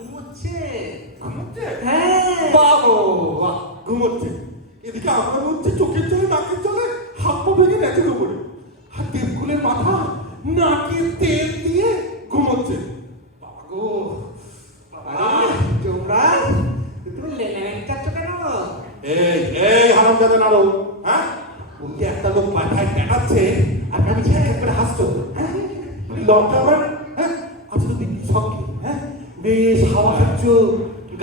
ঘুমোচ্ছে। ঘুমোচ্ছে? হ্যাঁ। বাবা ঘুমোচ্ছে। এদিকে আমার হচ্ছে চোখের জলে নাকের জলে হাত পা ভেঙে নেচের উপরে, আর দেবকুলের মাথা নাকে তেল দিয়ে ঘুমোচ্ছে। বাবা গো যমরাজ, তুমি লেনদেন চাচ্ছ কেন? এই হারামজাদা নাড়ো, হ্যাঁ? উল্টে একটা লোক মাথায় পেটাচ্ছে আর আমি ঝ্যাঁক করে হাসছো, হ্যাঁ? লজ্জা আমার, হ্যাঁ? আচ্ছা তো দেখি সব কি, হ্যাঁ? বেশ হাওয়া খাচ্ছ,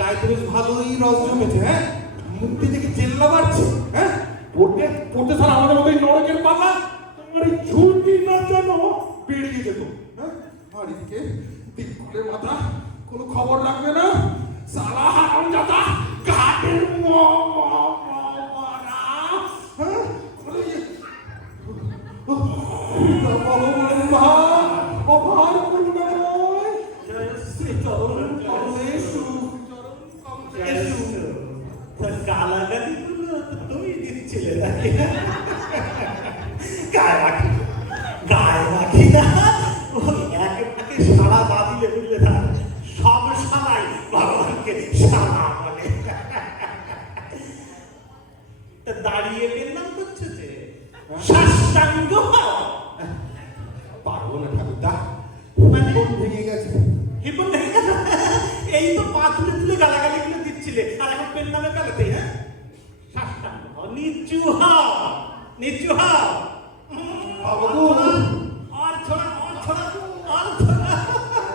গায়ে তো বেশ ভালোই রস জমেছে, হ্যাঁ? মুক্তি থেকে চেল্লা বাড়ছে, হ্যাঁ? পড়তে পড়তে স্যার আমাদের মতো এই নরকের পাল্লা তোমার এই ঝুঁকি না যেন বেরিয়ে যেত, হ্যাঁ? আর এদিকে দিককুলের মাথা কোনো খবর রাখবে না, সালা হারামজাদা ঘাটের মরা, হ্যাঁ? গালাগালিগুলো তো তুমি দিচ্ছিলে নাকি? গায়ে রাখি না, ওই একে ফাঁকে সারা না দিলে বুঝলে না, সব সারাই ভগবানকে সারা বলে। তা দাঁড়িয়ে পেলাম করছে যে সাষ্টাঙ্গ পারবো না ঠাকুরদা, মানে ভেঙে গেছে। হিপন দেখে গেছে? এই তো পা তুলে তুলে গালাগালি গুলো দিচ্ছিলে, আর এখন পেন নামে গালাতে, হ্যাঁ? সাষ্টাঙ্গ হও, নিচু হও, নিচু হও। আর ছোড়া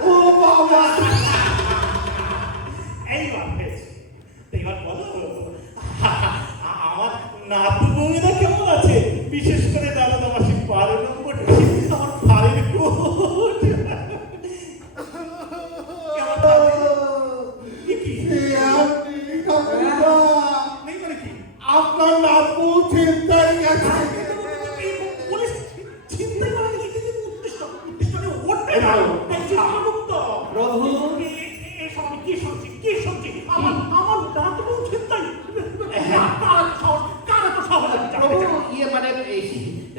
ও বাবা, এইবার হয়েছে। এইবার বলো আমার নাতু বউয়েরা কেমন আছে? বিশেষ করে দাদা মাসি পারে নম্বর আমার পারের কোট আপনার নাতু চিন্তায় গেছে।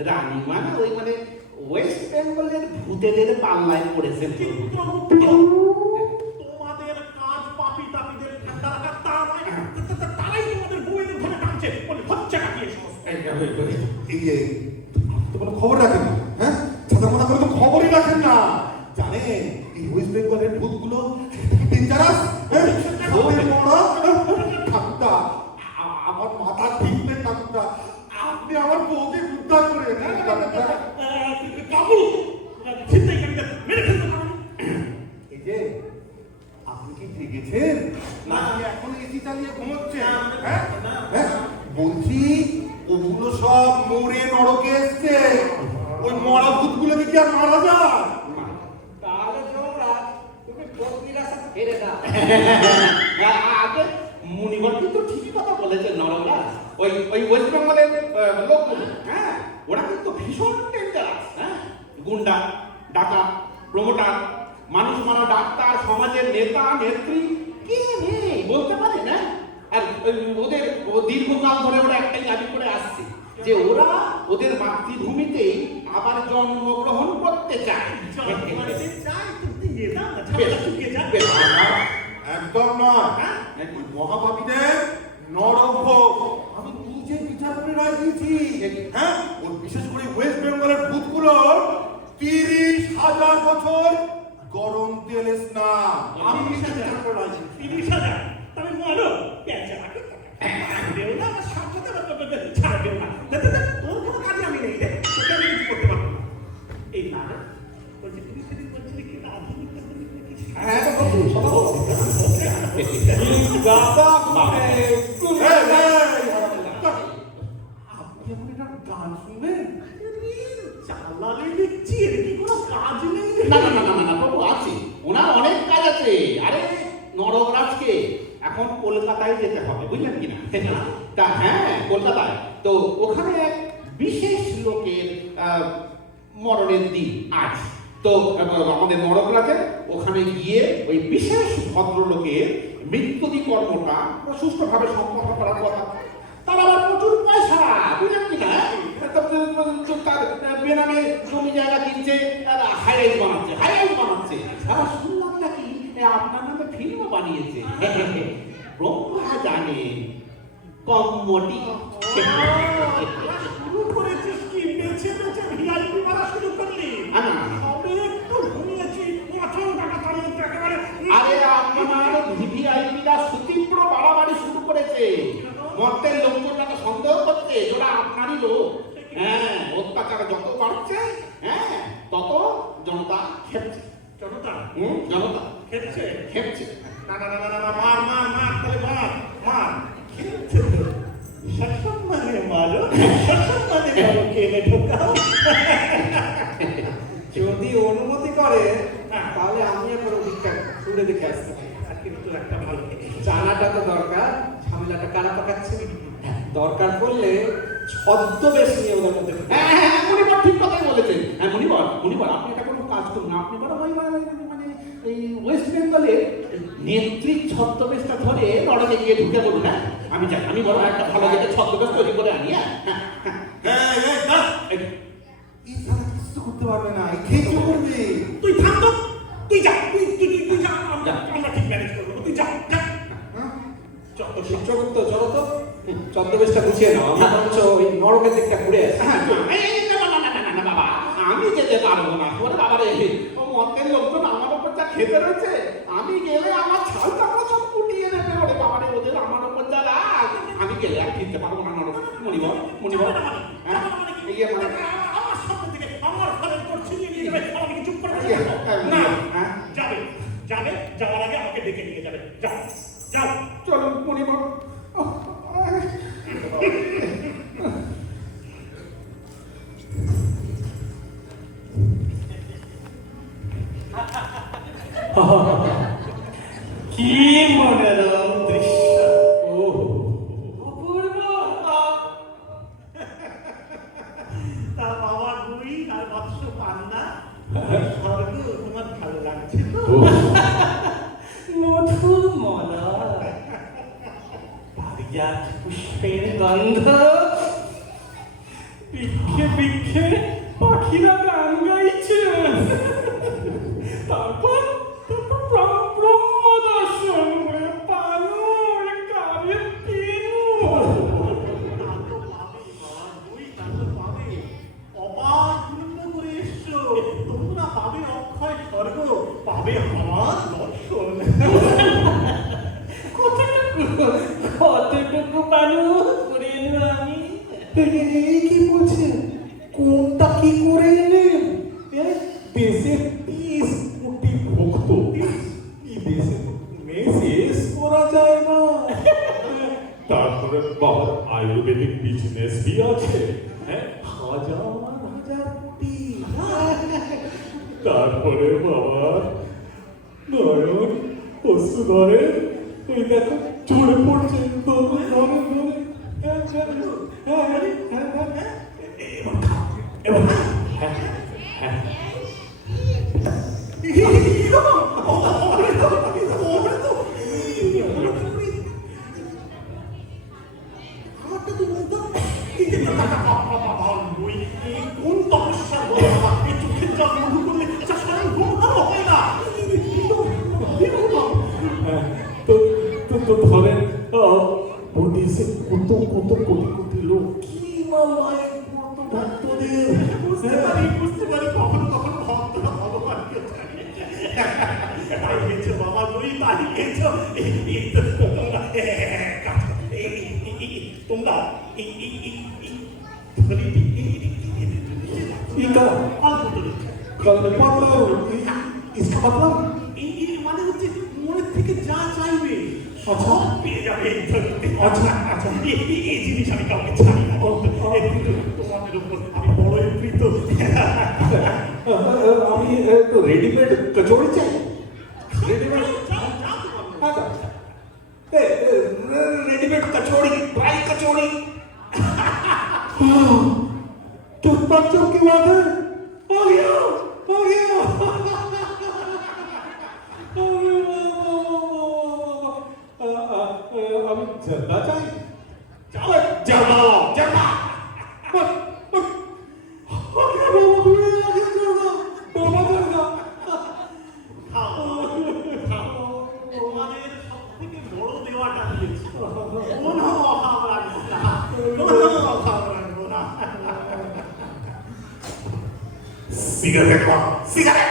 রানী মানে ওই মানে ওয়েস্ট বেঙ্গলের ভূতেদের পাল্লায় পড়েছেন। তোমাদের কাজ পাপি তাপিদের ঠান্ডা রাখা, তারাই তোমাদের বউয়েদের ধরে টানছে বলে হচ্ছে নাকি এই যে তো কোনো খবর রাখেন না, হ্যাঁ? ছাতা মোটা করে তো খবরই রাখেন না। জানেন এই ওয়েস্ট বেঙ্গলের ভূতগুলো ডেঞ্জারাস, হ্যাঁ? ঠাকুরদা আমার মাথা ঠিক নেই ঠাকুরদা, আপনি আমার বউকে উদ্ধার করে কাবু চিন্তাই করি মেরে ফেলতে পারো। এই যে আপনি কি জেগেছেন নাকি এখন এসি চালিয়ে ঘুমোচ্ছেন? হ্যাঁ বলছি ওগুলো সব মরে নরকে এসছে, ওই মরা ভূতগুলোকে কি আর মারা যায়? তাহলে যমরাজ তুমি বন্দির আশা ছেড়ে দাও। আগে মুনিগণ কিন্তু ঠিকই কথা বলেছে নরকরাজ। ওই ওয়েস্ট বেঙ্গলের লোকগুলো, হ্যাঁ, ওরা কিন্তু ভীষণ ডেঞ্জারাস, হ্যাঁ? গুন্ডা, ডাকাত, প্রমোটার, মানুষ মারা ডাক্তার, সমাজের নেতা নেত্রী কে নেই বলতে পারে না। আর ওদের দীর্ঘকাল ধরে ওরা একটাই দাবি করে আসছে যে ওরা ওদের মাতৃভূমিতেই আবার জন্মগ্রহণ করতে চায়। একদম নয়, ওই মহাপাপীদের নরভোগ আমি নিজে বিচার করে রায় দিয়েছি, হ্যাঁ? ওই বিশেষ করে ওয়েস্ট বেঙ্গলের ভূতগুলোর 30,000 বছর গরম তেলে স্নান আমি বিচার করে রায় দিয়েছি। 30,000 তবে মরো পেঁচা রাখে দেও না, আমার সাথে ছাড়বেও না। তোর কোনো কাজে আমি নেই, তোকে আমি কিছু করতে পারবো না। এই না বলছি তুমি সেদিন বলছিলে কি না আধুনিক হ্যাঁ আপনি এখন একটা গান শুনবেন? চালালে দেখছি এর কি কোনো কাজ নেই। না না না না না বাবু, আছে, ওনার অনেক কাজ আছে। আরে নরকরাজকে এখন কলকাতায় যেতে হবে, বুঝলেন কিনা? তা হ্যাঁ, কলকাতায় তো ওখানে এক বিশেষ লোকের মরণের দিন আজ। তো আমাদের নরকরাজের ওখানে গিয়ে ওই বিশেষ ভদ্রলোকের মৃত্যুদি কর্মটা সুষ্ঠুভাবে সম্পন্ন করার কথা। তার আবার প্রচুর পয়সা, বুঝলেন কিনা? তার বেনামে জমি জায়গা কিনছে, হাইরাইজ বানাচ্ছে। শুনলাম নাকি আপনার নামে ফিল্মও বানিয়েছে। ব্রহ্মা জানে কম্মটি। শুরু করেছিস কি বেছে বেছে ভিআইপি মারা শুরু করলি? না, না, না। আমি একটু ঘুমিয়েছি, প্রথম টাকা তার মধ্যে একেবারে আরে আপনার ভিভিআইপিরা সুতীব্র বাড়াবাড়ি শুরু করেছে। মর্তের লোকজনটাকে সন্দেহ করছে ওরা আপনারই লোক। হ্যাঁ, অত্যাচার যত বাড়ছে, হ্যাঁ, তত জনতা খেপছে। জনতা জনতা খেপছে। খেপছে। না না না না না, মার মার মার, তাহলে মার মার। খেপছে তো। শাসন মানে মারো, শাসন মানে মারো, খেলে ঢোকাও। যদি অনুমতি করে হ্যাঁ। তাহলে আমি একবার ওদিকটা শুনে দেখে আসতে পারি। আর কিন্তু একটা ভালো জানাটা তো দরকার, ঝামেলাটা কারা পাকাচ্ছে। দরকার পড়লে ছদ্মবেশ নিয়ে ওদের মধ্যে ঢুকে। হ্যাঁ, হ্যাঁ, মণিবর ঠিক কথাই বলেছেন। হ্যাঁ, মণিবর আপনি এটা কোনো কাজ করুন না। আপনি বড় মানে এই ওয়েস্ট বেঙ্গলে নেত্রী ছদ্মবেশটা ধরে লড়াইয়ে গিয়ে ঢুকে বলুন। হ্যাঁ, আমি যাই, আমি বড় একটা ভালো দেখে ছদ্মবেশ তৈরি করে আনি। এই সারা কিছু করতে পারবে না, এই খেয়ে করবে। তুই থাম তো, তুই যা, তুই যা, আমরা ঠিক ম্যানেজ করবো, তুই যা যা। চল চিত্রগুপ্ত চলো তো ছদ্মবেশটা গুছিয়ে নাও, আমি বরঞ্চ ওই নরকের দিকটা ঘুরে আসি। হ্যাঁ, না, বাবা, আমি যেতে পারবো না। ওরে বাবা রে, ও মন্ত্রের লোকজন আমার উপর যা খেতে রয়েছে, আমি গেলে আমার ছাল চামড়া সব ফুটিয়ে নেবে। ওরে বাবা রে, ওদের আমার উপর যা রাগ, আমি গেলে আর ফিরতে পারবো না। মণিবর, হ্যাঁ, এই যে মানে আমার সামনে থেকে আমার ঘরে তোর ছিনিয়ে নিয়ে যাবে, আমাকে চুপ করে বসে হ্যাঁ, থাকো। হ্যাঁ, না, হ্যাঁ। যাবে যাবে, যাওয়ার আগে আমাকে ডেকে নিয়ে যাবে। যাও যাও। চলো মণিবর। কি মনোরম দৃশ্য, অপূর্ব। তা বাবা গুই আর বৎস পান্না, স্বর্গ তোমার ভালো লাগছে তো? মধুর মলয়, পারিজাত পুষ্পের গন্ধ, বৃক্ষে বৃক্ষে পাখিরা গান গাইছে। তারপর ব্রহ্ম দর্শন, পালন কারের পেনু। তা তো পাবে বাবা গুই, তা তো পাবে। অবাক আনন্দ করে এসছো, তোমরা পাবে অক্ষয় স্বর্গ, পাবে আমার দর্শন। কতটুকু পালু করে এলো আমি। এই কি বলছেন? কোনটা কি করে এলেন? দেশের 30 কোটি ভক্ত, এই দেশে মেসেজ করা যায় না। তারপরে বাবার আয়ুর্বেদিক বিজনেস भी আছে, হ্যাঁ, হাজার হাজার কোটি। তারপরে বাবার নয়ন অশ্রু ধরে, ওই দেখো ঝরে পড়ছে, ধরে ধরে ধরে। এবার খা, এবার খা। হ্যাঁ, হ্যাঁ। কোন তপস্যা বলে বাবা, এই চোখের জল মধু করলে আচ্ছা স্বয়ং ঘুম ভালো হয় না। তো তো তো ধরেন দেশে কত কত কোটি কোটি লোক হিমালয়ের মতো ভক্তদের। বুঝতে পারি কখনো কখনো ভক্তরা ভগবানকে তাই গেছো বাবা বই, তাই গেছো। এই তো তোমরা কাজ করো। তোমরা इसका मतलब মানে হচ্ছে মনের থেকে যা চাইবে আচ্ছা। সব পেয়ে যাবে এই ধরতে। আচ্ছা, আচ্ছা। এই জিনিস আমি কাউকে ছাড়ি না। তোমাদের উপর আমি বড়ই প্রীত। আমি তো রেডিমেড কচুরি চাই, রেডিমেড। যাও যাও তোমার अच्छा, रेडीमेड कचौड़ी, ड्राई कचौड़ी। तो बच्चों की बात है, हो गया, हो गया। अभी जर्दा चाहिए, যাও जर्दा, जर्दा। हो गया बाबा, हो गया जर्दा, बाबा जर्दा। খা সিগারেট খাও, সিগারেট।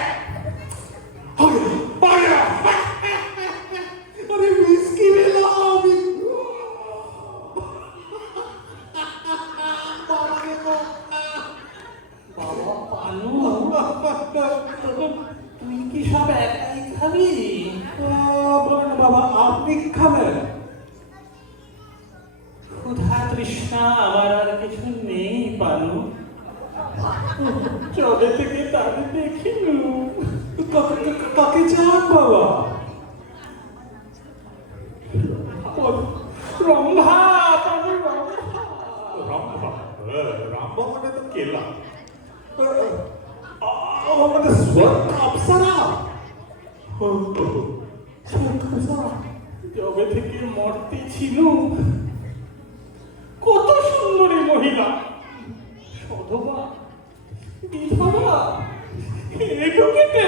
আরে whiskey মেলা আমি। বাবা পানু, তুই কি সব একাই খাবি? বলেন বাবা, আপনি খাবেন? ক্ষুধা তৃষ্ণা আমার আর কিছু নেই পানু। চলে থেকে তাদের দেখিনু। কাকে চান বাবা? রম্ভা, পানু রম্ভা। রামবা মানে তো কেলা। মানে স্বর্গ অপ্সরা। স্বর্গ অপ্সরা। যবে থেকে মরতে ছিল, কত সুন্দরী মহিলা, সধবা, বিধবা, এটুকুতে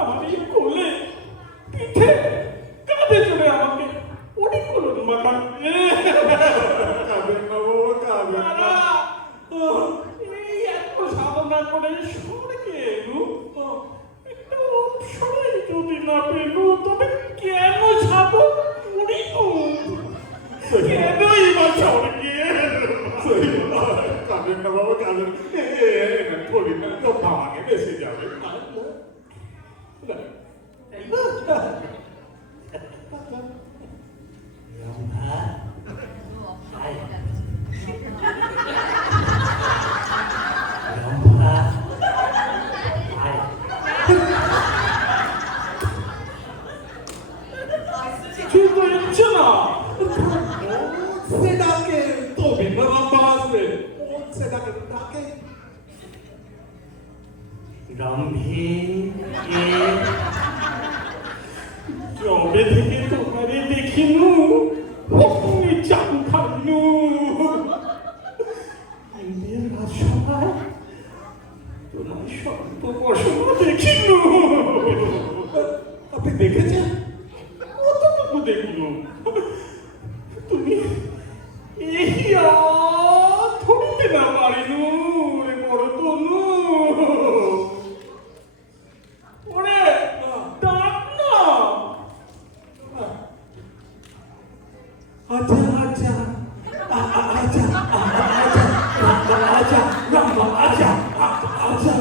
আমার এই কোলে, পিঠে, কাঁধে চড়ে আমাকে পরিকরণ মাখাচ্ছে। কাবে বাবা, কাবে না। এই এত সাধনা করে স্বর্গে এলু, একটু অপসরে যদি না পেলু, তবে কেন সাধন করিনু? কেনই বা স্বর্গে? কাবে না বাবা, কাবে না। করি না, তো ভাঙে বেঁচে যাবে। রম্ভা, আয়। রম্ভা, আয়। কিছুই তো ইচ্ছে না। সে ডাকে, তবে না রামবা আসবে। সে ডাকে, ডাকে। রম্ভে, যবে থেকে তোমারে দেখিনু, অমনি চান খাইনু। ইন্দ্রের রাজসভায় তোমার সর্ববশম দেখিনু। আপনি দেখেছেন? কতটুকু দেখিনু? তুমি এই ধরিতে না পারিনু রে বড় তনু। ওরে ডাক না। আচ্ছা, আচ্ছা, আচ্ছা, আচ্ছা, আচ্ছা, রামবা, আচ্ছা, আচ্ছা।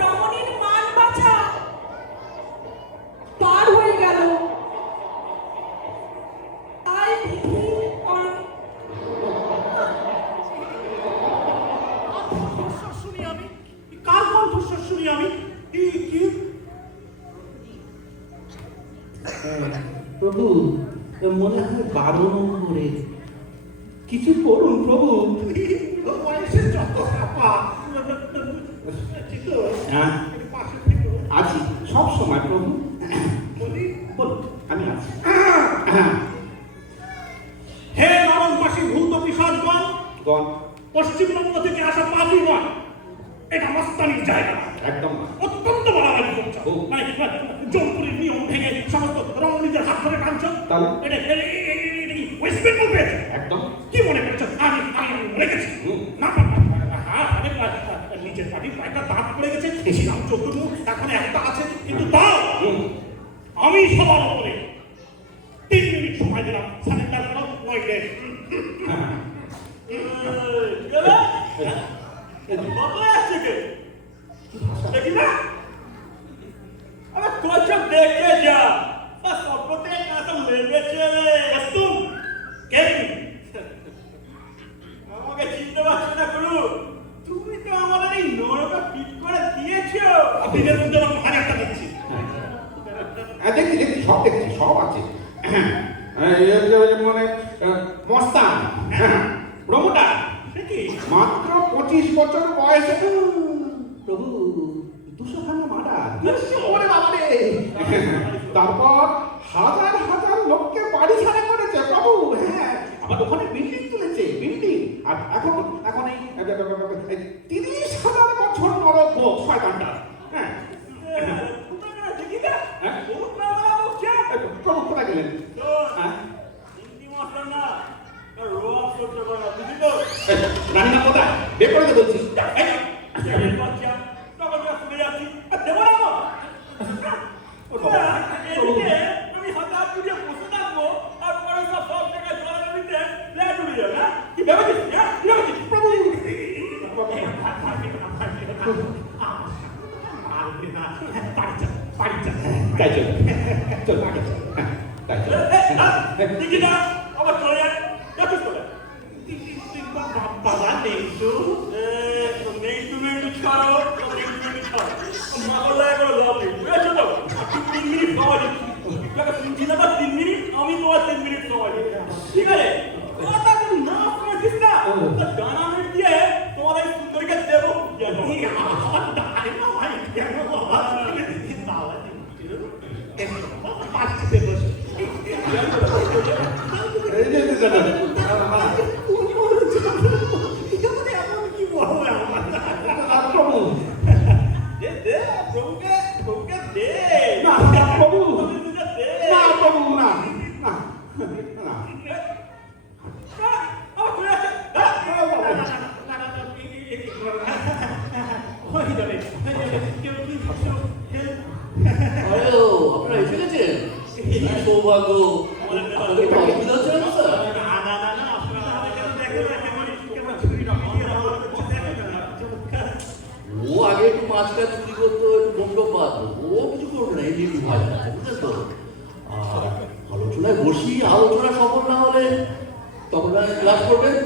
রমণীর মান বাঁচা, পার হয়ে গেল। আয় দিদি, আয়। কণ্ঠস্বর শুনি আমি। কার কণ্ঠস্বর শুনি আমি? কি? প্রভু, মনে হয় 12 নম্বরে। কিছু করুন প্রভু। বয়সের যত কাপা। হ্যাঁ, পাশে থেকে আছি সব সময় প্রভু। বলি, বলুন, আমি আছি। হে নরকবাসী ভূত পিশাচগণ, গণ পশ্চিমবঙ্গ থেকে আসা পাপীগণ, এটা মস্তানির জায়গা। একদম না। অত্যন্ত বাড়াবাড়ি করছো। ও। মানে জনপুরের নিয়ম ভেঙে সমস্ত রমণীদের হাত ধরে টানছো। তাহলে? এটা কি ওয়েস্ট বেঙ্গল পেয়েছে? একদম। কি মনে করছো আমি মরে গেছি? হুম। না, নিজের পাটির পায়টা দাঁত পড়ে গেছে, ছিলাম চতুর্মুখ, এখন একটা আছে, কিন্তু তাও আমি সবার উপরে 3 মিনিট সময় দিলাম, সারেন্ডার করো, নইলে দেখি না? দেখে যা, সবতে লেগেছে রে। কে তুমি? আমাকে চিনতে পারছো না গুরু? তুমি তো আমাদের এই নরকা ফিট করে দিয়েছো। দিনের মধ্যে আমার 1000 টাকা দিচ্ছি। দেখছি সব দেখছি, সব আছে। এই হচ্ছে ওই যে মানে মস্তান, প্রমোটার, সে কি? মাত্র 25 বছর বয়সে। প্রভু 200 খানা মার্ডার। ওরে বাবা রে! তারপর হাজার হাজার লোককে বাড়ি ছাড়া করেছে প্রভু। হ্যাঁ, আমার ওখানে বিল্ডিং তুলেছে, বিল্ডিং। আর এখন এই 30,000 বছর নরক ভোগ শয়তানটা। হ্যাঁ, দেখি না? হ্যাঁ? বহুত না বলছে। প্রভু কোথায় গেলেন? হ্যাঁ? হিন্দি মাস্টার না, রোয়াব করতে পারে না, বুঝলি তো? রান্না কোথায়? বের করে দে বলছি। এই, আমি বাচ্চা, তখন যা শুনে যাচ্ছি, আর দেবো না গো। না, এদিকে আমি হঠাৎ করে বসে থাকবো, আর পরে সব জায়গায় জলের মধ্যে ফ্ল্যাট উড়ে যাবে, হ্যাঁ? কি ভেবেছিস, হ্যাঁ? কি ভেবেছিস? প্রভু! মারবে না, বাড়ি যা। তাই চল, চল, হ্যাঁ, তাই চল। দেখি না, আবার চলে যায়, যাচ্ছিস কোথায়? বাবা নেই তো, নেই তুমি একটু ছাড়ো, একটু ছাড়ো। মাগলায় করে লাভ নেই, বুঝেছো তো? 3 মিনিট সময় দিচ্ছি। তুমি আবার 3 মিনিট, আমি তোমার 3 মিনিট সময় দিচ্ছি। ঠিক আছে? কথা যদি না শুনেছিস না, ডানা মিনিট দিয়ে তোমার এই সুন্দরীকে দেবো। পাঁচটিতে বসে এই যে প্রভু, না প্রভু, না প্রভু, না, না, না। আরে আপনারা এসে গেছেন? কি সৌভাগ্য! আপনাদের তো অসুবিধা হচ্ছে না স্যার? ও আগে একটু মাছটা চুরি করতো, একটু বন্ধ পাতো, ও কিছু করবে না, এমনি ভাই আছে, বুঝলেন তো? আর আলোচনায় বসি, আলোচনা সফল না হলে তখন ক্লাস করবেন,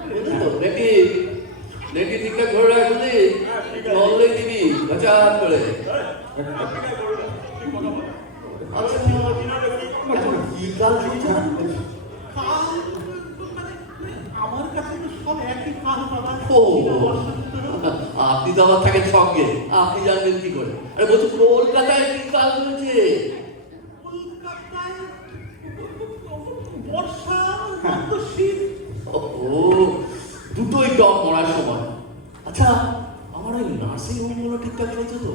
বুঝলেন তো? নাকি নাকি ঠিকঠাক ধরে রাখলি, নলে দিবি বাঁচাত করে। আচ্ছা, কি কাল শুনছেন? আমার কাছে তো সব একই কাজ বাবা। ও, আপনি তো আমার থাকেন সঙ্গে, আপনি জানবেন কি করে? আরে বলছি কলকাতায় কি কাজ হয়েছে? কলকাতায় বর্ষা, বড্ড শীত। ও, দুটোই টপ মরার সময়। আচ্ছা, আমার ওই নার্সিং হোমগুলো ঠিকঠাক চলছে তো?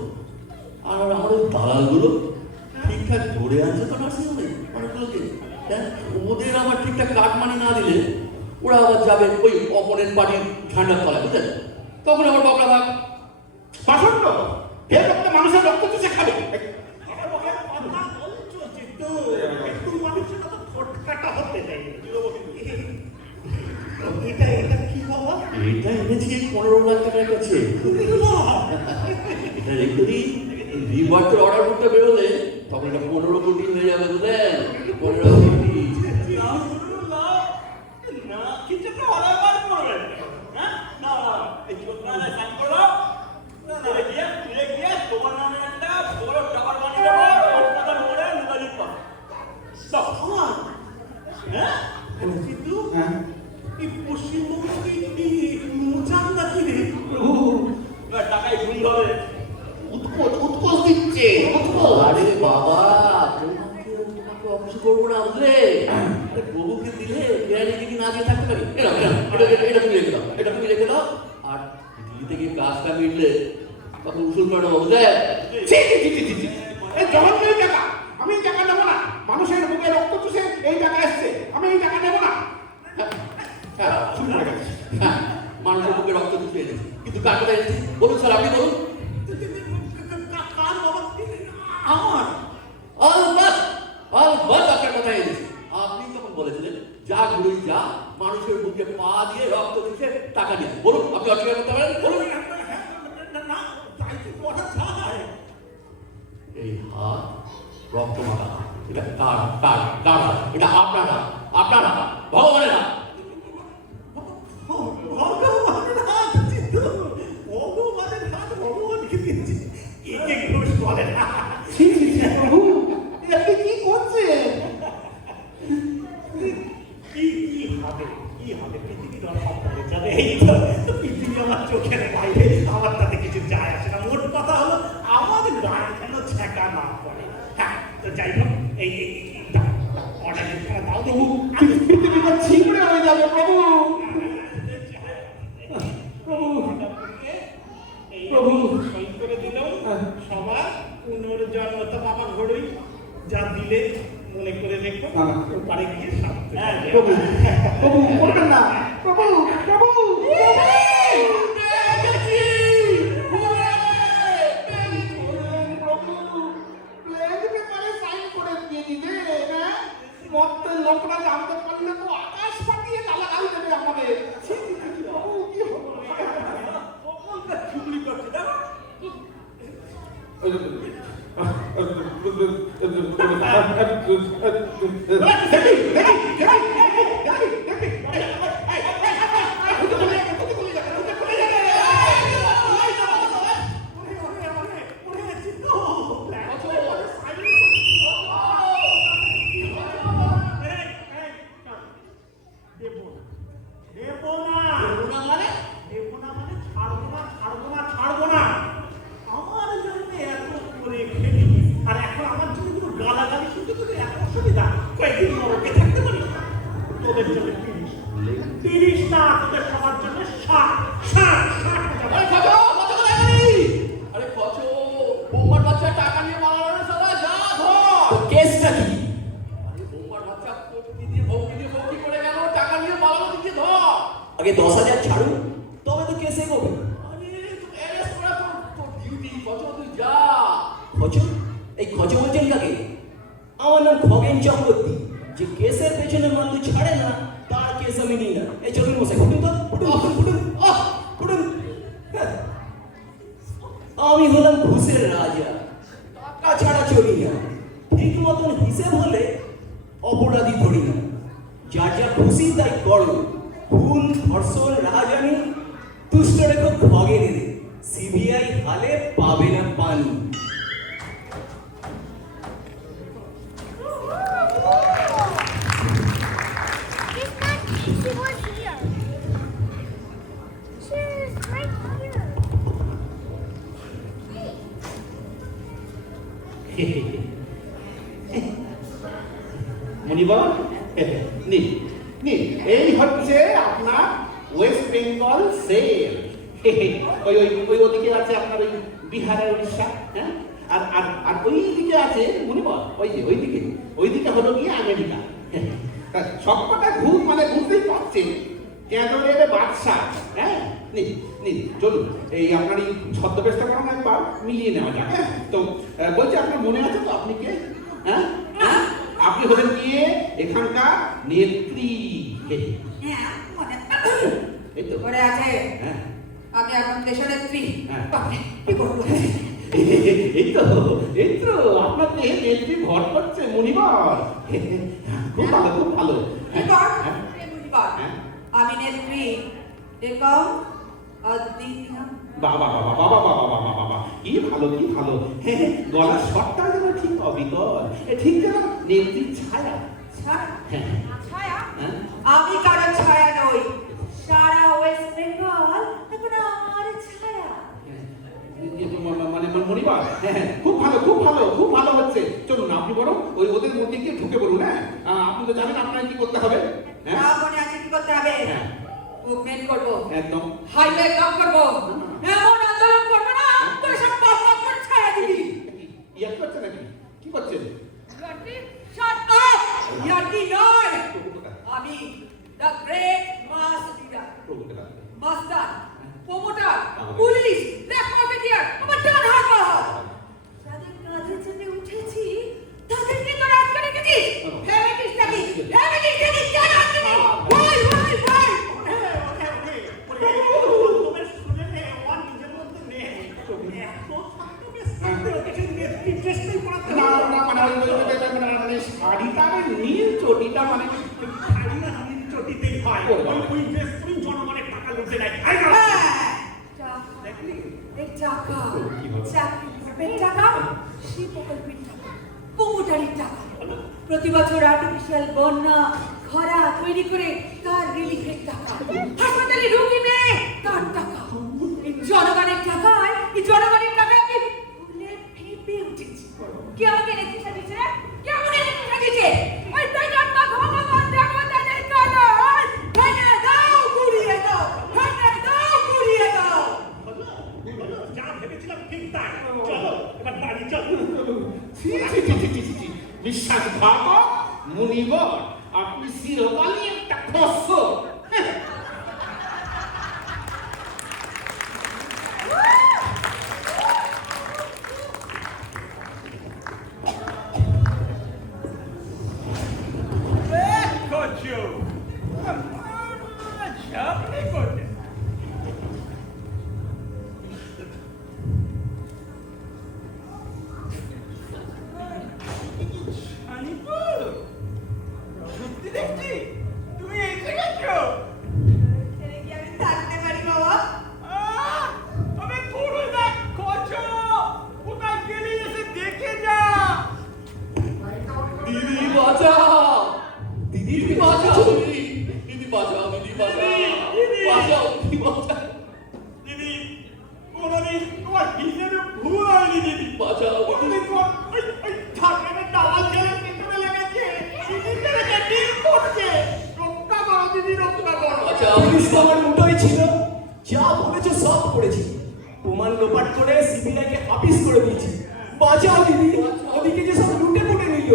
আর আমার ওই দালালগুলো ঠিকঠাক ধরে আছে তো নার্সিং হোমে অনেকগুলোকে? হ্যাঁ, ওদের আমার ঠিকঠাক কাটমানি না দিলে ওরা আবার যাবে ওই অপরের পার্টির ঝান্ডার তলায়, বুঝলেন? তখন আমার বকরা ভাগ। বাসন্ত কে করতে মানুষের রক্ত চুষে খাবে? একটু মানুষের মতো ঠোঁটকাটা হতে চাই। এটা কি বাবা? এটা এনেছি 15 লাখ টাকার কাছে। এটা রেখে দিই, রিভার্টের অর্ডার করতে বেরোলে তখন এটা 15 কোটি হয়ে যাবে, বুঝলেন? 15 কোটি। না, কিছু তো অর্ডার বার করবেন। হ্যাঁ? না, এই ছোটবেলায় সাইন করলাম। না, গিয়ে তোমার নামে একটা বড় টাকার বানিয়ে দেবো, কলকাতার মোড়ে নুগালি পাবো। হ্যাঁ? কিন্তু হ্যাঁ, এই পশ্চিমবঙ্গে কি মোচান নাকি রে? টাকায় ভুল হবে। উৎকোচ দিচ্ছে। আরে বাবা, তোমাকে অফিস করবো না, বুঝলে? আরে প্রভুকে দিলে বিরিয়ানি কি না দিয়ে থাকতে পারি? এটা তুমি রেখে দাও, এটা তুমি রেখে দাও। আর দিল্লি থেকে কাজটা মিটলে তখন উসুল করে নেবো, বুঝলে? ছি, ছি, ছি, ছি, ছি, ছি। এই জগৎময় টাকা, আমি এই টাকা নেবো না। মানুষের বুকে রক্ত চুষে এই টাকা এসছে, আমি এই টাকা নেবো না। হ্যাঁ, শুরু হয়ে গেছে। হ্যাঁ, মানুষের বুকে রক্ত চুষে এনেছি, কিন্তু কার কথা এনেছি বলুন স্যার, আপনি বলুন। কার বাবা? আমার। অলবাত আপনার কথা এনেছি। আপনি তখন বলেছিলেন যা ঘুরেই যা, মানুষের বুকে পা দিয়ে রক্ত চুষে টাকা নিয়ে বলুন, আপনি অস্বীকার করতে পারেন? বলুন। না, তাই কি কথা যায়? এই হাত রক্ত মাখা, এটা কার কার কার হাত? এটা আপনার হাত, আপনার হাত, ভগবানের হাত। ভগবানের হাত, ভগবানের হাত ভগবানকে দিয়েছি। একে ঘুষ বলে না। ছি ছি ছি প্রভু, এ আপনি কি করছেন? কি হবে পৃথিবীর সব বলে যাবে। এই তো পৃথিবী আমার চোখের বাইরে, আমার তাতে কিছু যায় আসে না। মোট কথা হলো আমার গায়ে যেন ছ্যাঁকা না পড়ে। হ্যাঁ, তো যাই হোক, এই অর্ডার দাও দেবো। পৃথিবীটা ছিমড়ে হয়ে যাবে প্রভু। প্রভু সই করে দিল সবার পুনর্জন্ম তো বাবা ঘড়ই যা দিলে মনে করে রেখো, ওপারে গিয়ে সাথে। প্রভু প্রভু করবেন না, প্রভু প্রভু লোকরা জানতে পারলে তো আকাশ ফাটিয়ে গালাগাল দেবে আমাদের। চুগলি করছে না। ছাড়বো না। আমার জন্য এত করে খেলি, আর এখন আমার জন্য কোনো গালাগালি শুনতে তো এত অসুবিধা। কয়েকদিন নরকে থাকতে পারি না। তোদের জন্য 30 না, তোদের সবার জন্য 60 আরে কত বৌমার বাচ্চা টাকা নিয়ে মারানো সারা যা ধর। কেসটা কি? আরে বৌমার বাচ্চা ভক্তি দিয়ে করে গেল, টাকা নিয়ে পালানো দিকে ধর। আগে 10,000 ছাড়ু, তবে তো কেসে করবে। আরে তুমি অ্যারেস্ট করা তোর ডিউটি, কত তুই যা। খচ? এই খচ বলছেন কাকে? আমার নাম খগেন চক্রবর্তী। যে কেসের পেছনে মানুষ ছাড়ে না, তার কেস আমি নিই না। এই চলুন মশাই, ফুটুন তো, ফুটুন। আমি হলাম ঘুষের রাজা, টাকা ছাড়া চলি না। ঠিক মতন হিসেব হলে অপরাধী ধরি না। যা যা খুশি তাই করো। খুন, ধর্ষণ, রাজধানী তুষ্ট রেখো খগেন। সিবিআই হালে পাবে না পানি। She was here. She's right here. মনিবর নিন নিন, এই হচ্ছে আপনার ওয়েস্ট বেঙ্গল সেল। ওই ওই ওই ওদিকে আছে আপনার ওই বিহারের উড়িষ্যা, হ্যাঁ, আর আর আর ওই দিকে আছে মনিবর, ওই যে ওইদিকে হলো গিয়ে আমেরিকা। সব কটা ঘুষ মানে বুঝতেই পারছেন, কেঁদলের বাদশা। হ্যাঁ, নিন নিন, চলুন এই আপনার এই ছদ্মবেশটা করুন একবার মিলিয়ে নেওয়া যাক। হ্যাঁ, তো বলছি আপনার মনে আছে তো আপনি কে? হ্যাঁ হ্যাঁ, আপনি হলেন গিয়ে এখানকার নেত্রী। হ্যাঁ, এই তো, মনে আছে। হ্যাঁ আমি এখন দেশের নেত্রী। হ্যাঁ। বাপরে, কি করবো? এই তো আপনাকে নেত্রী ভর করছে মনিবর। খুব ভালো, খুব ভালো। এবার, হ্যাঁ, এবার, হ্যাঁ। আমি নেত্রী এরকম অদ্বিতীয়। বাবা বাবা বাবা বাবা বাবা বাবা, কি ভালো কি ভালো। গলার শটটা যেন ঠিক অবিকল, ঠিক যেন নেত্রীর ছায়া। ছায়া? হ্যাঁ ছায়া? হ্যাঁ, আমি কারো ছায়া নই। সারা ওয়েস্ট বেঙ্গল এখন আমার ছায়া। মানে মনিবার, হ্যাঁ, খুব ভালো খুব ভালো খুব ভালো হচ্ছে। চলুন আপনি বরং ওই ওদের মধ্যে গিয়ে ঢুকে পড়ুন। হ্যাঁ, আপনি তো জানেন আপনার কি করতে হবে। হ্যাঁ, না মনে আছে কি করতে হবে? হ্যাঁ, মুভমেন্ট করবো, একদম। হাইওয়ে ব্লক করবো, এমন আন্দোলন করবো না তোর সব পাপ করে ছায়া দিবি। ইয়ে করছে নাকি? কি করছেন? Shut up! ইয়ার্কি নয়। আমি the great mass leader, master, promoter, police, black marketeer, আমার ডান হাত বাহাত। যাদের কাঁধে চেপে উঠেছি তাদেরকে তো রাত করে রেখেছিস। ফ্যামিলিস নাকি? ফ্যামিলিস নাকি? কেন আসবি? ভাই ভাই ভাই! তোমার শুনে নে, আমার নিজের মধ্যে নেই। এত থাকতে বেশ থাকতে কিছু ইন্টারেস্টিং পড়াতে না না, মানে শাড়িটা নীল চটিটা মানে শাড়ি না নীল চটিতেই হয়। ওই ড্রেস তুমি জনগণের টাকা লুটে নেয়। হ্যাঁ। দেখো এই টাকা চাকরি প্রকল্পের টাকা, সেই প্রকল্পের টাকা, প্রমোটারির টাকা, প্রতি বছর আর্টিফিশিয়াল বন্যা খরা তৈরি করে তার রিলিফের টাকা, হাসপাতালে রোগী নেই তার টাকা, এই জনগণের টাকায় আমি ফুলে ফেঁপে উঠেছি। কে আমাকে এনেছে সাজিয়েছে? কে আমাকে এনেছে সাজিয়েছে? ওই বেজন্মা ভগবান দেবতাদের কারণ ভেঙে দাও, গুড়িয়ে দাও, ভেঙে দাও, গুড়িয়ে দাও। হলো, যা ভেবেছিলাম ঠিক তাই। চলো এবার বাড়ি চলো। ছি, ছি, ছি, ছি, ছি, ছি, ছি। বিশ্বাসঘাতক মুনিবর, আপনি চিরকালই একটা খস্য। ছেড়ে কি আমি থাকতে পারি বাবা? দিদি বাঁচাও, দিদি বাঁচাও, দিদি বাঁচাও, দিদি বাঁচাও, বাঁচাও, দিদি বাঁচাও, দিদি কোনোদিন তোমার হিসেবে ভুল হয়নি দিদি। বাঁচাও, কোনোদিন তোমার ওই ঠাকুরের ডাল ছেড়ে পেছনে লেগেছে, দিদি ছেলেকে ডিল করছে। রক্ষা করো দিদি, রক্ষা করো। বাঁচাও, পুলিশ তো আমার উল্টোই ছিল, যা বলেছে সব করেছি, প্রমাণ লোপাট করে সিবিআইকে হাফিস করে দিয়েছি। বাঁচাও দিদি, ওদিকে যে সব লুটে পুটে নিল।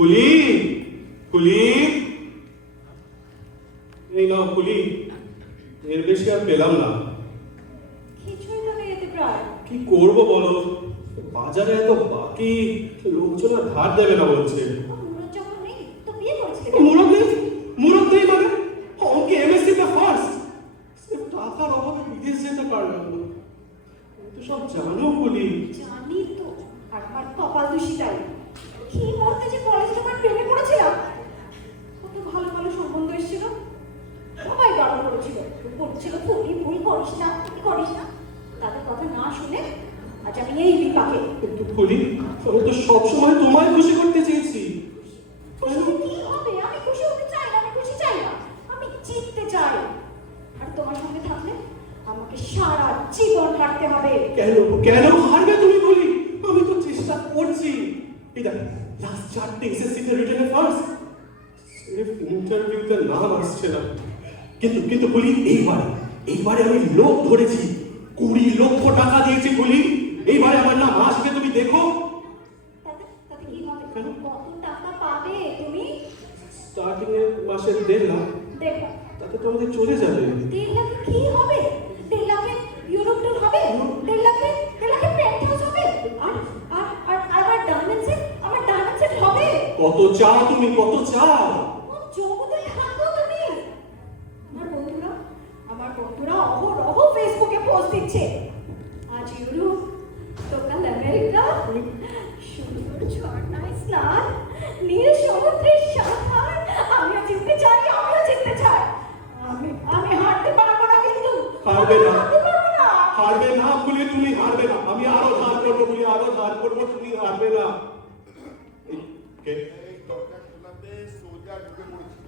কুলি, কুলি, এই নাও কুলি, এর বেশি আর পেলাম না। কিছুই তো নেই এতে প্রায়। কি করবো বলো, বাজারে এত বাকি, লোকজন আর ধার দেবে না বলছে। মুরত যখন নেই তো বিয়ে করেছিলে মুরত নেই মানে অঙ্কে এমএসসি তে ফার্স্ট, টাকার অভাবে বিদেশ যেতে পারলাম না। তুমি তো সব জানো কুলি। জানি তো, আর আমার কপাল দূষিতাই। কি মুহূর্তে যে কলেজে তোমার প্রেমে পড়েছিলাম, কত ভালো ভালো সম্বন্ধ এসেছিল, সবাই বারণ করেছিল, বলছিল তুই ভুল করিস না, তুই করিস না। তাদের কথা না শুনে আজ আমি এই বিপাকে। কিন্তু কুলি, আমি তো সবসময় তোমায় খুশি করতে চেয়েছি। খুশি হতে কি হবে? আমি খুশি হতে চাই না, আমি খুশি চাই না, আমি জিততে চাই। আর তোমার সঙ্গে থাকলে আমাকে সারা জীবন হাঁটতে হবে। কেন কেন হারবে তুমি কুলি? আমি তো চেষ্টা করছি। এই দেখ, লাস্ট 4টে এসএসসি তে রিটেনে ফার্স্ট, সির্ফ ইন্টারভিউতে নাম আসছে না। কিন্তু কুলি, এইবারে আমি লোক ধরেছি, 20 লক্ষ টাকা দিয়েছি কুলি। এইবারে আমার নাম আসবে, তুমি দেখো। তাতে তাতে কি হবে? কত টাকা পাবে তুমি? স্টার্টিং এর মাসে 1.5 লাখ, দেখো, তাতে তো আমাদের চলে যাবে। 1.5 লাখে কি হবে? 1.5 লাখে ইউরোপ ট্যুর হবে, 1.5 লাখে পেন্ট হাউস হবে, আর আমার ডায়মন্ড সেট হবে। কত চাও তুমি, কত চাও? কোন জগতে থাকো তুমি? আমার বন্ধুরা অহরহ ফেসবুকে পোস্ট দিচ্ছে, আজ ইউরোপ তো কাল আমেরিকা, সুন্দর ঝর্ণায় স্নান, নীল সমুদ্রের সাঁতার। আমিও জিততে চাই। আমি হারতে পারবো না, কিন্তু হারবে না। হারতে পারবো না। হারবে না কুলি, তুমি হারবে না। আমি আরো ধার করবো কুলি, আরো ধার করবো, তুমি হারবে না। এই দরজা খোলাতে সোজা ঢুকে পড়েছি।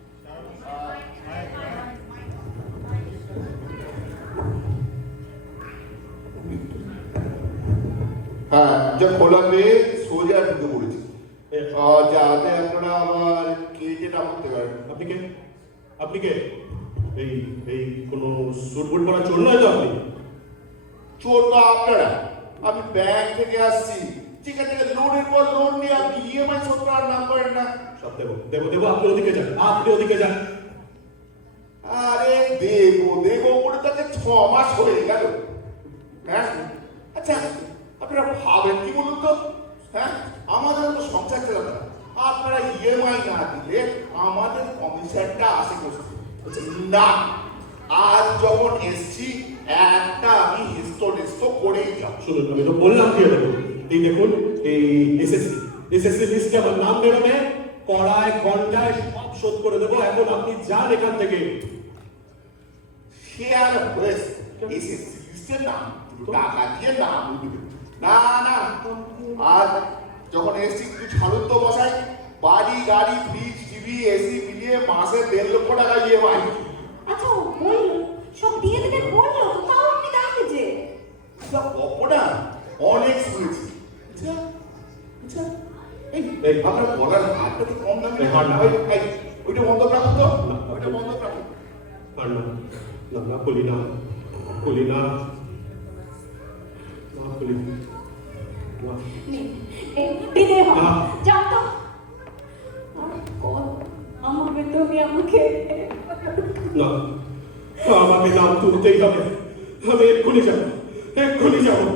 দরজা খোলাতে সোজা ঢুকে পড়েছি যাতে আপনারা আবার কেটে না করতে পারেন। আপনি কে? আপনি কে? এই এই কোনো সুটবুট পরা চোর নয় তো আপনি? চোর তো আপনারা। আমি ব্যাংক থেকে আসছি, ঠিক আছে, লোনের পর লোন নিয়ে আপনি ইএমআই শোধ করার নাম করেন না। সব দেবো দেবো দেবো, আপনি ওদিকে যান, আপনি ওদিকে যান। আরে দেবো দেবো করে তাতে 6 মাস হয়ে গেল। হ্যাঁ, আচ্ছা আপনারা ভাবেন কি বলুন তো? হ্যাঁ, আমাদের তো সংসার চালাতে হয়। আপনারা ইএমআই না দিলে আমাদের কমিশনটা আসে করছে না। আজ যখন এসছি একটা আমি হিস্টো করেই যাব। শুনুন, আমি তো বললাম দিয়ে দেবো। এই দেখুন, এই এসএসসি লিস্টে আমার নাম বেরোবে, কড়ায় ঘন্টায় সব শোধ করে দেবো। এখন আপনি যান এখান থেকে। সে আর হয়েছে এসএসসি লিস্টের নাম টাকা দিয়ে নাম উঠবে না না। আর যখন এসছি একটু ছাড়ুন তো বসাই। বাড়ি গাড়ি ফ্রিজ টিভি এসি মিলিয়ে মাসে 1.5 লক্ষ টাকা ইএমআই। আচ্ছা ও বললো সব দিয়ে দেবে বললো, তো তাও আপনি দাঁড়িয়ে যে সব গল্পটা অনেক শুনেছি। আচ্ছা আচ্ছা, এই এই আপনার বলার হাতটা কি কম দামি? হাত না। ওইটা বন্ধ রাখুন তো, ওইটা বন্ধ রাখুন। আর না না না, খুলি না, খুলি না, না খুলি না। দিতে হবে না। যাও তো। আমাকে তুমি আমাকে না, আমাকে নাম তুলতেই হবে। আমি এক্ষুনি যাবো, এক্ষুনি যাবো।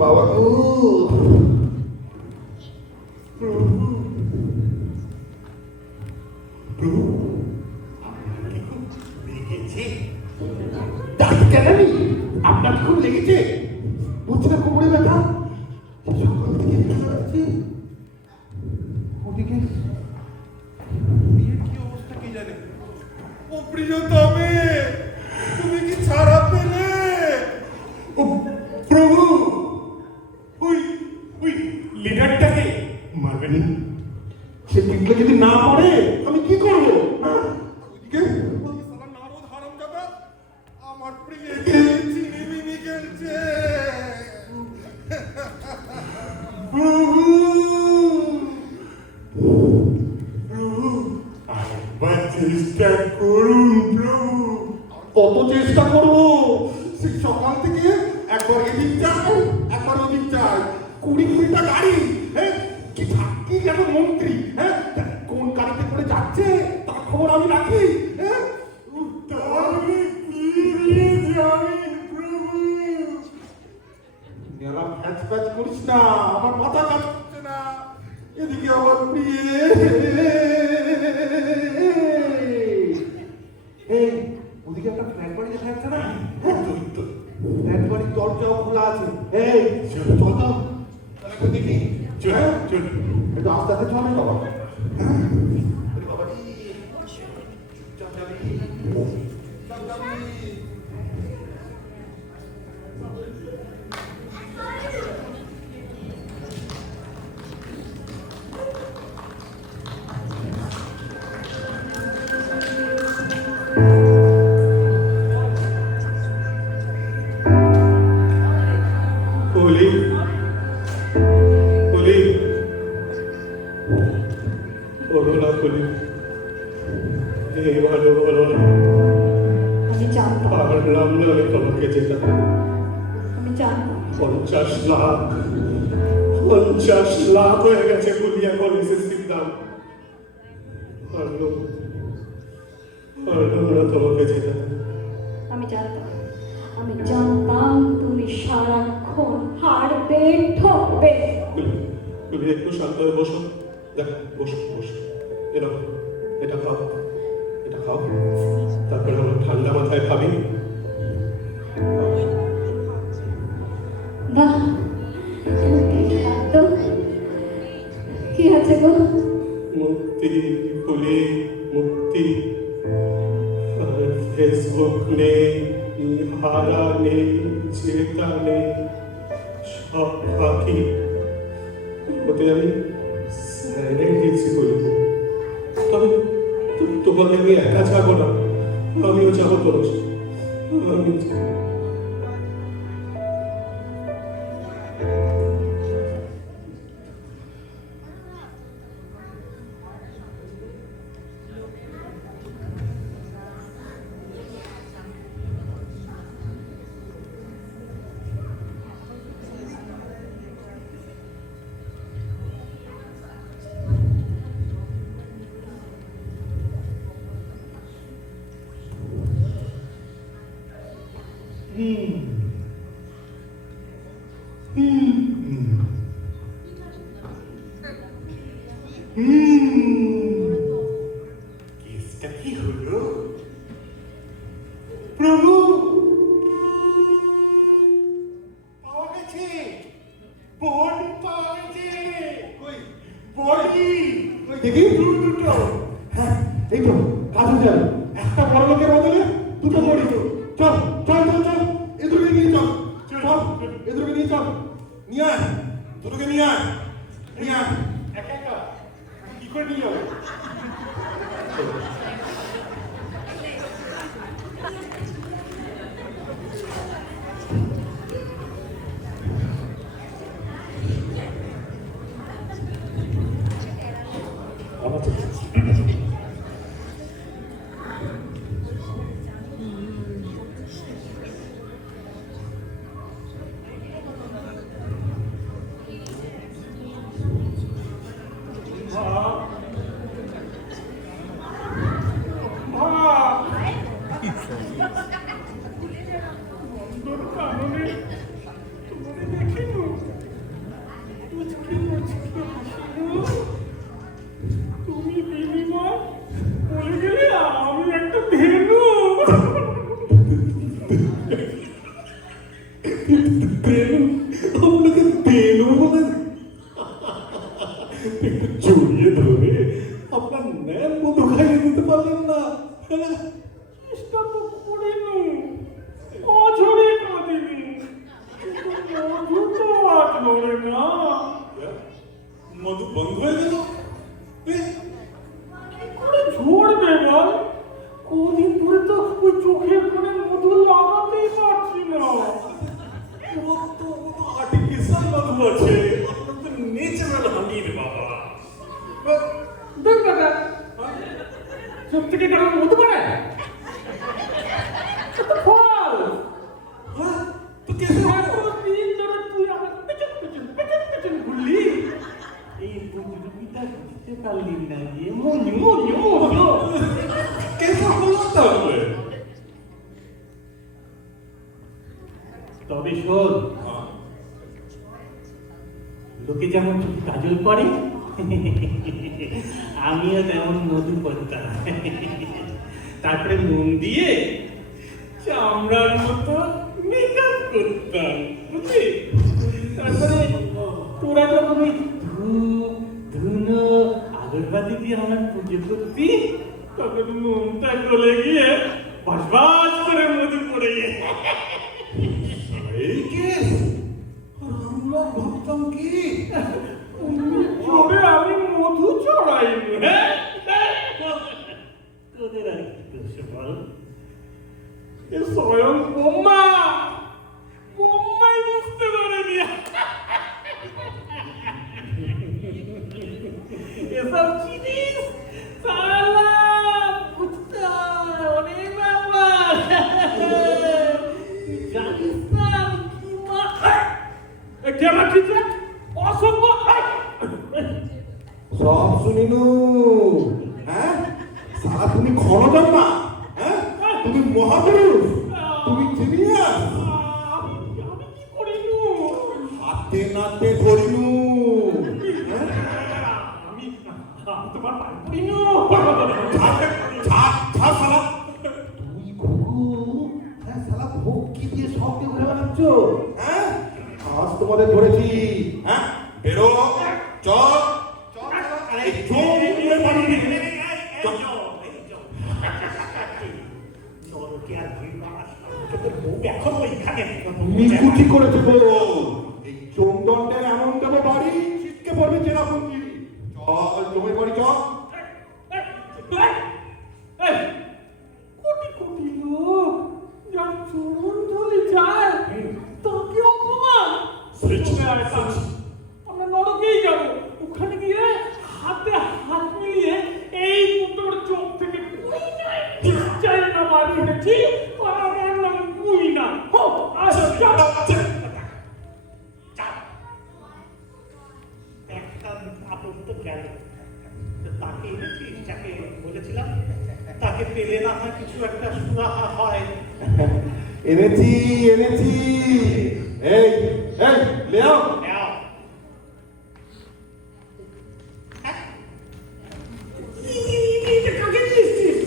বাবা গো, আপনার খুব লেগেছে? বুঝছে না কোমরে ব্যথা? সকাল থেকে ব্যথা লাগছে। ওদিকে বিয়ের কি অবস্থা কি জানে? ও প্রিয়তমে, তুমি কি ছাড়া পেলে? ও প্রভু, ওই ওই লিডারটাকে মারবেন। সে পিছলে যদি না পড়ে আমি কি করবো? ওদিকে নারদ হারামজাদা আমার প্রিয়কে চিনিমিনি খেলছে। প্রভু প্রভু, আরেকবার চেষ্টা করুন প্রভু। কত চেষ্টা করবো? সে সকাল থেকে একবার এদিক চাই একবার ওদিক চাই। 20-20টা গাড়ি, হ্যাঁ, কি থাকি কেন মন্ত্রী, হ্যাঁ, কোন গাড়িতে করে যাচ্ছে তার খবর আমি রাখি। হ্যাঁ, তাহলে কি দিয়েছি আমি প্রভু? গেলা ফ্যাচ ফ্যাচ করিস না, আমার মাথা কাজ করছে না। এদিকে আমার প্রিয়ে, এই ওদিকে একটা ফ্ল্যাট বাড়ি দেখা যাচ্ছে না? ফ্ল্যাট বাড়ির দরজাও খোলা আছে। এই চল তো, তাহলে একটু দেখি। চল চল, একটু আস্তে আস্তে চলে বাবা। হ্যাঁ, বাবা খুলি, খুলি, বলো না খুলি, এইবারে বলো না। আমি জানতাম, পারলাম না আমি তোমাকে যেতাম। আমি জানতাম 50 লাখ, 50 লাখ হয়ে গেছে খুলি এখন এসএসসির দাম। পারলাম না তোমাকে যেতাম। আমি জানতাম তুমি সারাক্ষণ হারবে ঠকবে। খুলি, একটু শান্ত হয়ে বসো। দেখ বস বস, এরকম এটা খাও, এটা খাও, তারপরে আমার ঠান্ডা মাথায় খাবি। বাহ, তো কি আছে গো? মুক্তি বলে মুক্তি, আর ফেসবুক নেই, হারা নেই, চেতা নেই, সব ফাঁকি। ওতে আমি সাইলেন্ট দিচ্ছি বলবো, তবে তোমাকে আমি একা যাবো না, আমিও যাবো তোর সাথে, আমিও যাবো। কেসটা কি হলো প্রভু? পাওয়া গেছে, বডি পাওয়া গেছে। কই বডি? কই দেখি দুটো। হ্যাঁ এই তো কাজ হয়ে যাবে। একটা বড় লোকের বদলে দুটো বডি। চল চল চল চল, এদেরকে নিয়ে চল, চল এদেরকে নিয়ে চল, নিয়ে আয়, দুটোকে নিয়ে আয়, নিয়ে আয়। একা একা কি করে নিয়ে যাবে? জড়িয়ে ধরে আপনার ন্যান মধু খাইয়ে দিতে পারলেন না? চেষ্টা তো করিনি, অঝরে কাঁদিনি, মধু তো আর ধরে না। মধু বন্ধ হয়ে গেল? কি করে ঝরবে বল? কদিন ধরে তো ওই চোখের কোণে মধু লাগাতেই পারছি না। আর্টিফিশিয়াল মধু আছে, আপনার তো ন্যাচারাল হানি রে বাবা। দেখ দাদা, সব থেকে কারণ মধু বানায় ফল। হ্যাঁ তো কেসে দিন ধরে তুই আমার পেছন পেছন পেছন পেছন ঘুরলি, এই প্রতিযোগিতা জিততে পারলি না। মনি মনি মনি কেসে হলো তাহলে? তবে শোন, লোকে যেমন চোখে কাজল পড়ে, আমিও তেমন মধু পড়তাম। তারপরে মন দিয়ে চামড়ার মতো মেকআপ করতাম, বুঝলি? তারপরে তোরা যখন ওই ধূপ ধুনো আগরবাতি দিয়ে আমার পুজো করতি, তখন মনটা গলে গিয়ে বাস বাস করে মধু পড়ে গিয়ে এই কেস। আমরা ভাবতাম কি তবে আমি মধু চড়াইনি। তোদের আর কি দোষ বল? এ স্বয়ং বোম্মাই বুঝতে পারেনি। এসব জিনিস সালা বুঝতে অনেক ব্যাপার। জানিস না কি মা কেমন ঠিক অসম্ভব। সব শুনিনু। হ্যাঁ সারা তুমি ক্ষণজন না, হ্যাঁ তুমি মহাপুরুষ, তুমি জিনিয়াস। আমি কি করিনু? হাতে নাতে ধরিনু। আমি আমার বাড়ি করি না। ছাড় শালা। তুই ঘুঘু, হ্যাঁ শালা ভোগ কি দিয়ে সবকে ঘুরে বেড়াচ্ছ? হ্যাঁ আজ তোমাদের ধরেছি। হ্যাঁ বেরো, চল চল। এই জঙ্গলের বাড়ি নিকুচি করে দেবো। এই চোমদণ্ডের এমন দেবো বাড়ি ছিটকে পড়বে চেরাপুঞ্জি। চল জমের বাড়ি চল। কোটি কোটি লোক যার চরণ ধরে যায় তাকে অপমান। আমরা নরকেই যাব, ওখানে গিয়ে হাতে হাত মিলিয়ে এই দুটোর চোখ থেকে চাই না বার করেছি, আমার নাম মুই না। একটা আপন তো গেল, তাকে এনেছিস যাকে বলেছিলাম, তাকে পেলে না হয় কিছু একটা সুরাহা হয়। এনেছি এনেছি। এই এই লেও। নাও। এটা কাকে দিচ্ছিস?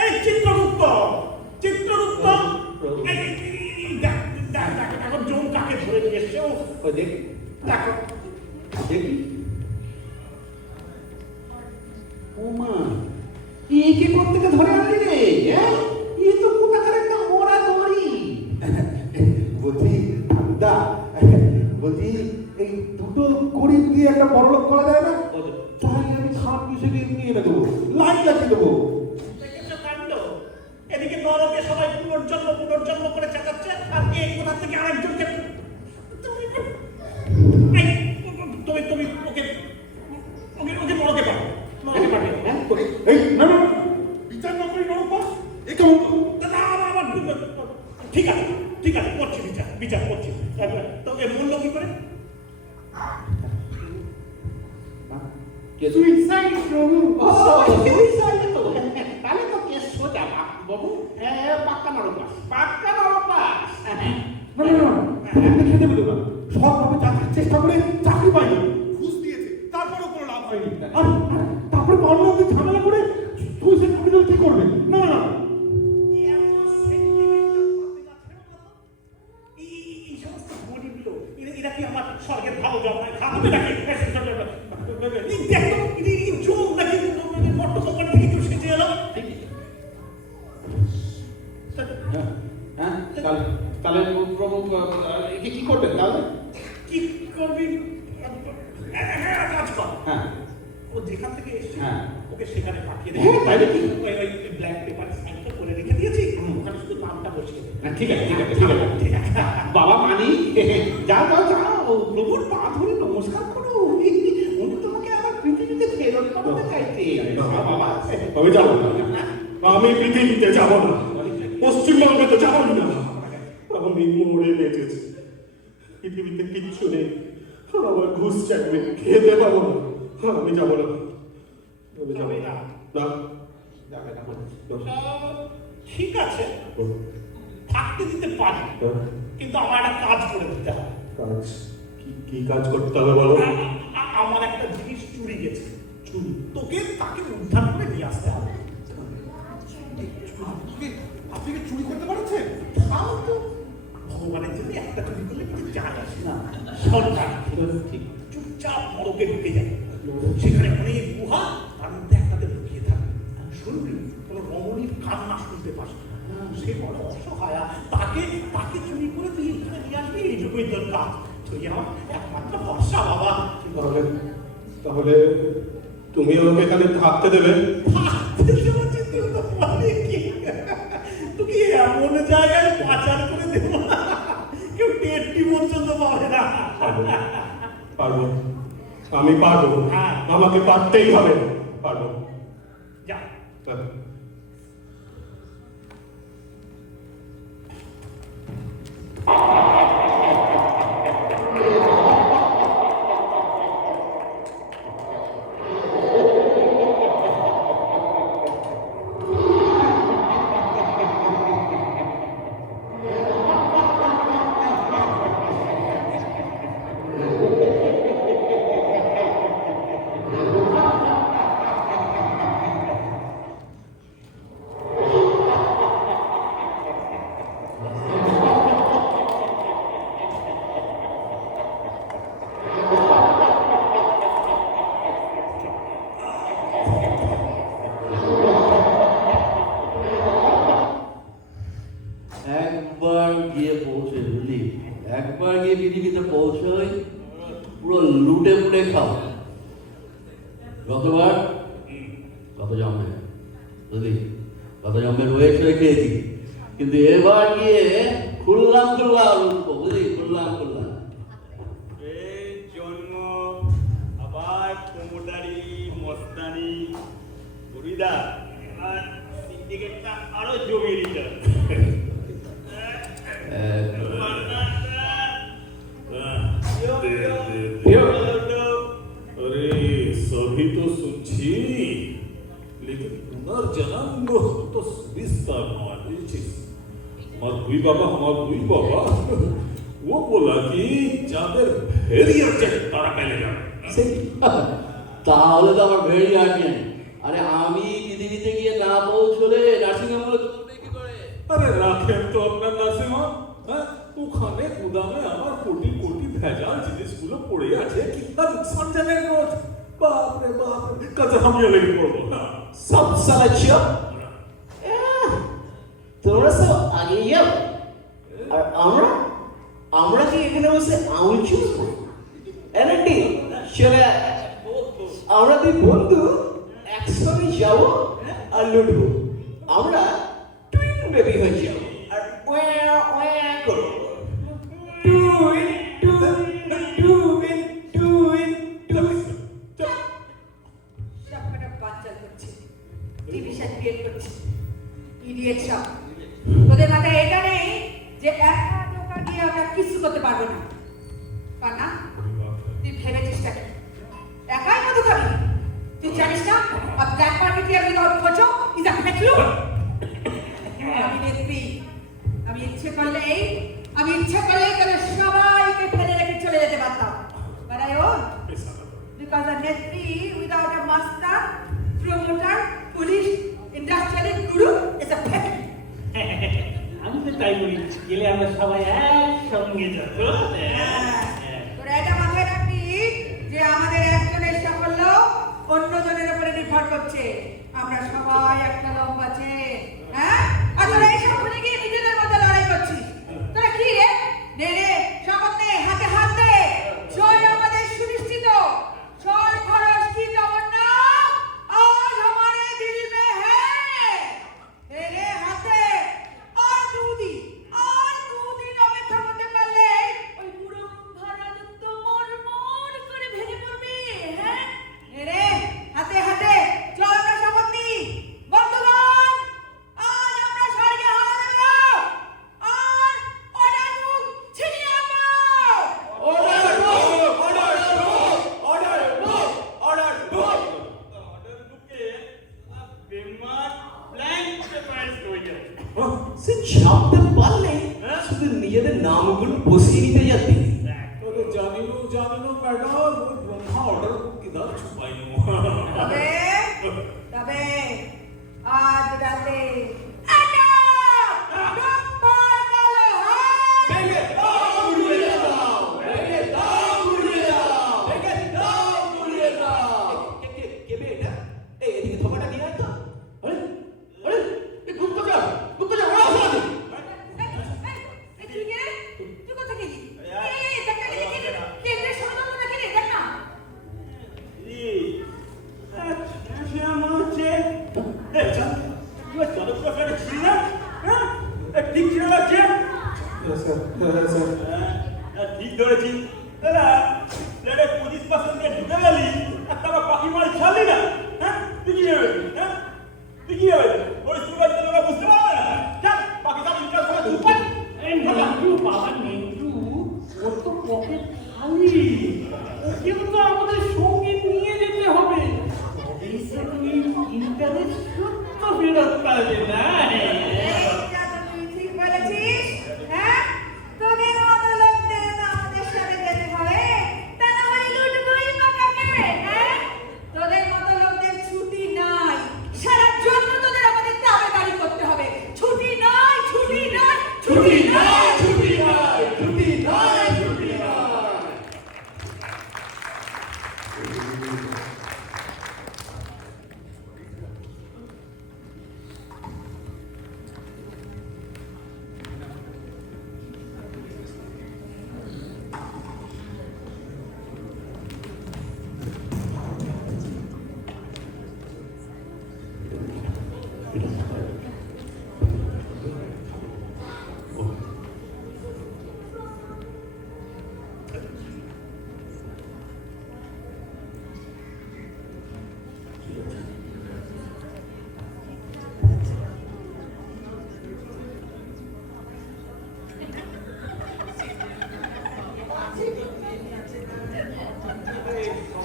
এই চিত্রগুপ্ত, চিত্রগুপ্ত, এখন জম কাকে ধরে নিয়ে এসছে। ও দেখি, দেখো দেখি ও মা, একে প্রত্যেকে ধরে আনলি রে? হ্যাঁ, এ তো কোথাকার একটা মরা দড়ি। বলছি দাদা, বলছি এই দুটো গরিব দিয়ে একটা বড় লোক করা যায় না? তাহলে আমি খাপ হিসেবে নিয়ে এনে দেবো, লাইন লাগিয়ে দেবো। দেখেছো কাণ্ড? এদিকে নরকে সবাই পুনর্জন্ম পুনর্জন্ম করে চেঁচাচ্ছে, আর কে কোথা থেকে আরেকজনকে তুমি তুমি ওকে ওকে ওকে নরকে পাঠাও, নরকে পাঠাও। হ্যাঁ এই না না বিচার না করি নরক বাস, এই কেমন? ঠিক আছে ঠিক আছে, করছি বিচার, বিচার করছি। তো এ মূল্য কি করে? সুইসাইড প্রভু। ও সুইসাইড তো, তাহলে তো কেস সোজা বাবু। পাক্কা নরকবাস, পাক্কা নরকবাস। না না না, খেতে পেলো না, সবভাবে চাকরির চেষ্টা করে চাকরি পাইনি, ঘুষ দিয়েছে, তারপরেও কোনো লাভ হয়নি। আর তারপরে পারলে ঝামেলা করে সুইসাইড করে কি করবে? না না এই সমস্ত গরিব লোক এরা কি আমার স্বর্গের ভালো জন্মায় খাওয়াবে নাকি? দেখো চোখ নাকি মট্ট কোম্পানি থেকে কেউ সেজে এলো। হ্যাঁ, তাহলে প্রভু একে কি করবেন তাহলে? কি করবি? কাজ কর। হ্যাঁ, ও যেখান থেকে এসেছে হ্যাঁ, ওকে সেখানে পাঠিয়ে দে। হ্যাঁ, তাই নাকি? ওই ব্ল্যাক পেপার সাইনটা করে রেখে দিয়েছি, ওখানে শুধু নামটা বসিয়ে দে। ঠিক আছে ঠিক আছে ঠিক আছে ঠিক আছে। বাবা মানি, যাও যাও যাও, প্রভুর পা ধরে নমস্কার করো। উনি তোমাকে আবার পৃথিবীতে ফেরত পাঠাতে চাইতে। বাবা আমি যাবো না, আমি পৃথিবীতে যাব না, পশ্চিমবঙ্গে তো যাবই না। আমি মরে বেঁচেছি, পৃথিবীতে কিচ্ছু নেই, আমার ঘুষ চাইবে, খেতে পাবো না, আমি যাবো না, আমি যাবো যাবে না। না। না, ঠিক আছে, থাকতে দিতে পারি, কিন্তু আমার একটা কাজ করে দিতে হবে। কাজ কি কাজ করতে হবে বলো? আমার একটা জিনিস চুরি গেছে, চুরি, তোকে তাকে উদ্ধার করে নিয়ে আসতে হবে। আপনি কি চুরি করতে পারছেন? তাও তো ভগবানের জন্য একটা চুরি করলে কিছু যায় আসে না। সরকার ঠিক। চুপচাপ নরকে ঢুকে যায়, সেখানে অনেক গুহা, তার মধ্যে একটাতে ঢুকিয়ে থাকবে। শুনবি কোনো রমণীর কান্না শুনতে পাস না, সে বড় অসহায়া, তাকে তাকে চুরি করে তুই এখানে নিয়ে আসবি, এইটুকুই তোর কাজ। তুই আমার একমাত্র ভরসা বাবা। তাহলে তাহলে তুমি আমাকে এখানে থাকতে দেবে? তোকে এমন জায়গায় পাচার করে দেব না, কেউ টেটটি পর্যন্ত পাবে না। পারবো, আমি পারবো, আমাকে পারতেই হবে, পারবো। যা। হ্যাঁ। একবার গিয়ে পৃথিবীতে পৌঁছই পুরো লুটে পুটে খাও। গতবার কত জন্মে যদি কত জন্মে রয়ে সয়ে খেয়েছি, কিন্তু এবার গিয়ে খুললাম উঠবো, বুঝলি, খুললাম এই জন্ম আবার প্রমোটারি মস্তানি হরিদা আর সিন্ডিকেটটা আরো জমিয়ে দিত। अरे सभी तो सुनছি, लेकिन पुनर्जन्म तो विस्तार नॉलेज। हमार भूई बाबा वो बोला कि যাদের ভেরিয়ার চেক তারা পেলে যাবে। তাহলে তো আমার ভেরিয়ার নেই। আরে আমি পৃথিবীতে গিয়ে না পৌঁছলে নার্সিং হোমে চলবে কি করে? আরে রাখেন তো আপনার নার্সিং হোম, হ্যাঁ ওখানে গুদামে আমার কোটি কোটি ভেজাল জিনিসগুলো পড়ে আছে, কিतना नुकसान জানেন রোজ। বাপরে বাপ, কাছে হামিয়ে লেগে পড়বো না। সব সালা চুপ। তোমরা সব আগে যাও, আর আমরা কি এখানে বসে আঙুল চুষবো? এনাটি চলে আয়। আমরা দুই বন্ধু একসঙ্গে যাবো আর লুটবো। আমরা টুইন বেবি হয়ে যাবো আর ওয়া ওয়া করবো। সবকটা বাচ্চা করছে, ডিভিশন ক্রিয়েট করছে, ইডিয়েট সব। তোদের মাথায় এটা নেই যে একা দোকান দিয়ে আমরা কিছু করতে পারবো না। কারণ তুই ভেবেছিস কি একাই মধু খাবি? তুই জানিস না আর ব্ল্যাক মার্কেট দিয়ে উইদাউট খোঁজো ইজ আ ফেকলু। আমি নেত্রী, আমি ইচ্ছে করলেই তাদের সবাইকে ফেলে রেখে চলে যেতে পারতাম। But I won't. Because a Netri without a master, promoter, police, industrialist, guru is a fake. আমি তো তাই বলি, গেলে আমরা সবাই একসঙ্গে যাবো। তোরা এটা মাথায় রাখবি যে আমাদের একজনের সাফল্য অন্যজনের উপরে নির্ভর করছে। আমরা সবাই একটা লম্বা আছে, হ্যাঁ? আর তোরা এই সাফল্যে গিয়ে নিজেদের মধ্যে লড়াই করছিস। তোরা কি রে? নে শপথ নে, হাতে হাত দে। জয় আমাদের সুনিশ্চিত। চল খরচ কি জগন্না আজ हमारे दिल में है। নে হাতে আর দুদিন অপেক্ষা করতে পারলে ওই পুরো ভারত তো মরমর করে ভেঙে পড়বে। হ্যাঁ নে হাতে চল আমরা শপথ নিই। বন্ধুগণ, আজ আমরা স্বর্গে হাওয়া দেব আর অর্ডার বুক ছিনিয়ে আনবো। অর্ডার বুকে বেমার ব্ল্যাঙ্ক পেপারস হয়ে যাবে। সে ছাপতে পারলে শুধু নিজেদের নামগুলো বসিয়ে নিতে যাবে। अरे जानिनो मैडम, वो ब्रह्मा ऑर्डर को किधर छुपाई हूँ। তবে আজ রাতে ঠিক ধরেছি। পুলিশ পাশে দিয়ে ঢুকে গেলি আর তারা বাকি মাল ছাড়লি না। হ্যাঁ তুই কি হবে? পরিস্থিতি বুঝতে পারবে না। যাক, বাকি সব ইনকাম করে চুপান। বাবা নেন্টু, ওর তো পকেট খালি, ওকেও তো আমাদের সঙ্গে নিয়ে যেতে হবে। ইন্টারেস্ট সত্য ফেরত পাবে না। ঠিক বলেছিস। হ্যাঁ তোদের মতো লোকদের তো আমাদের সাথে যেতে হবে, তা না হয় লুটবই বা কাকে? হ্যাঁ তোদের মতো লোকদের ছুটি নাই, সারা জন্য তোদের আমাদের দাবিদারি করতে হবে। ছুটি নাই।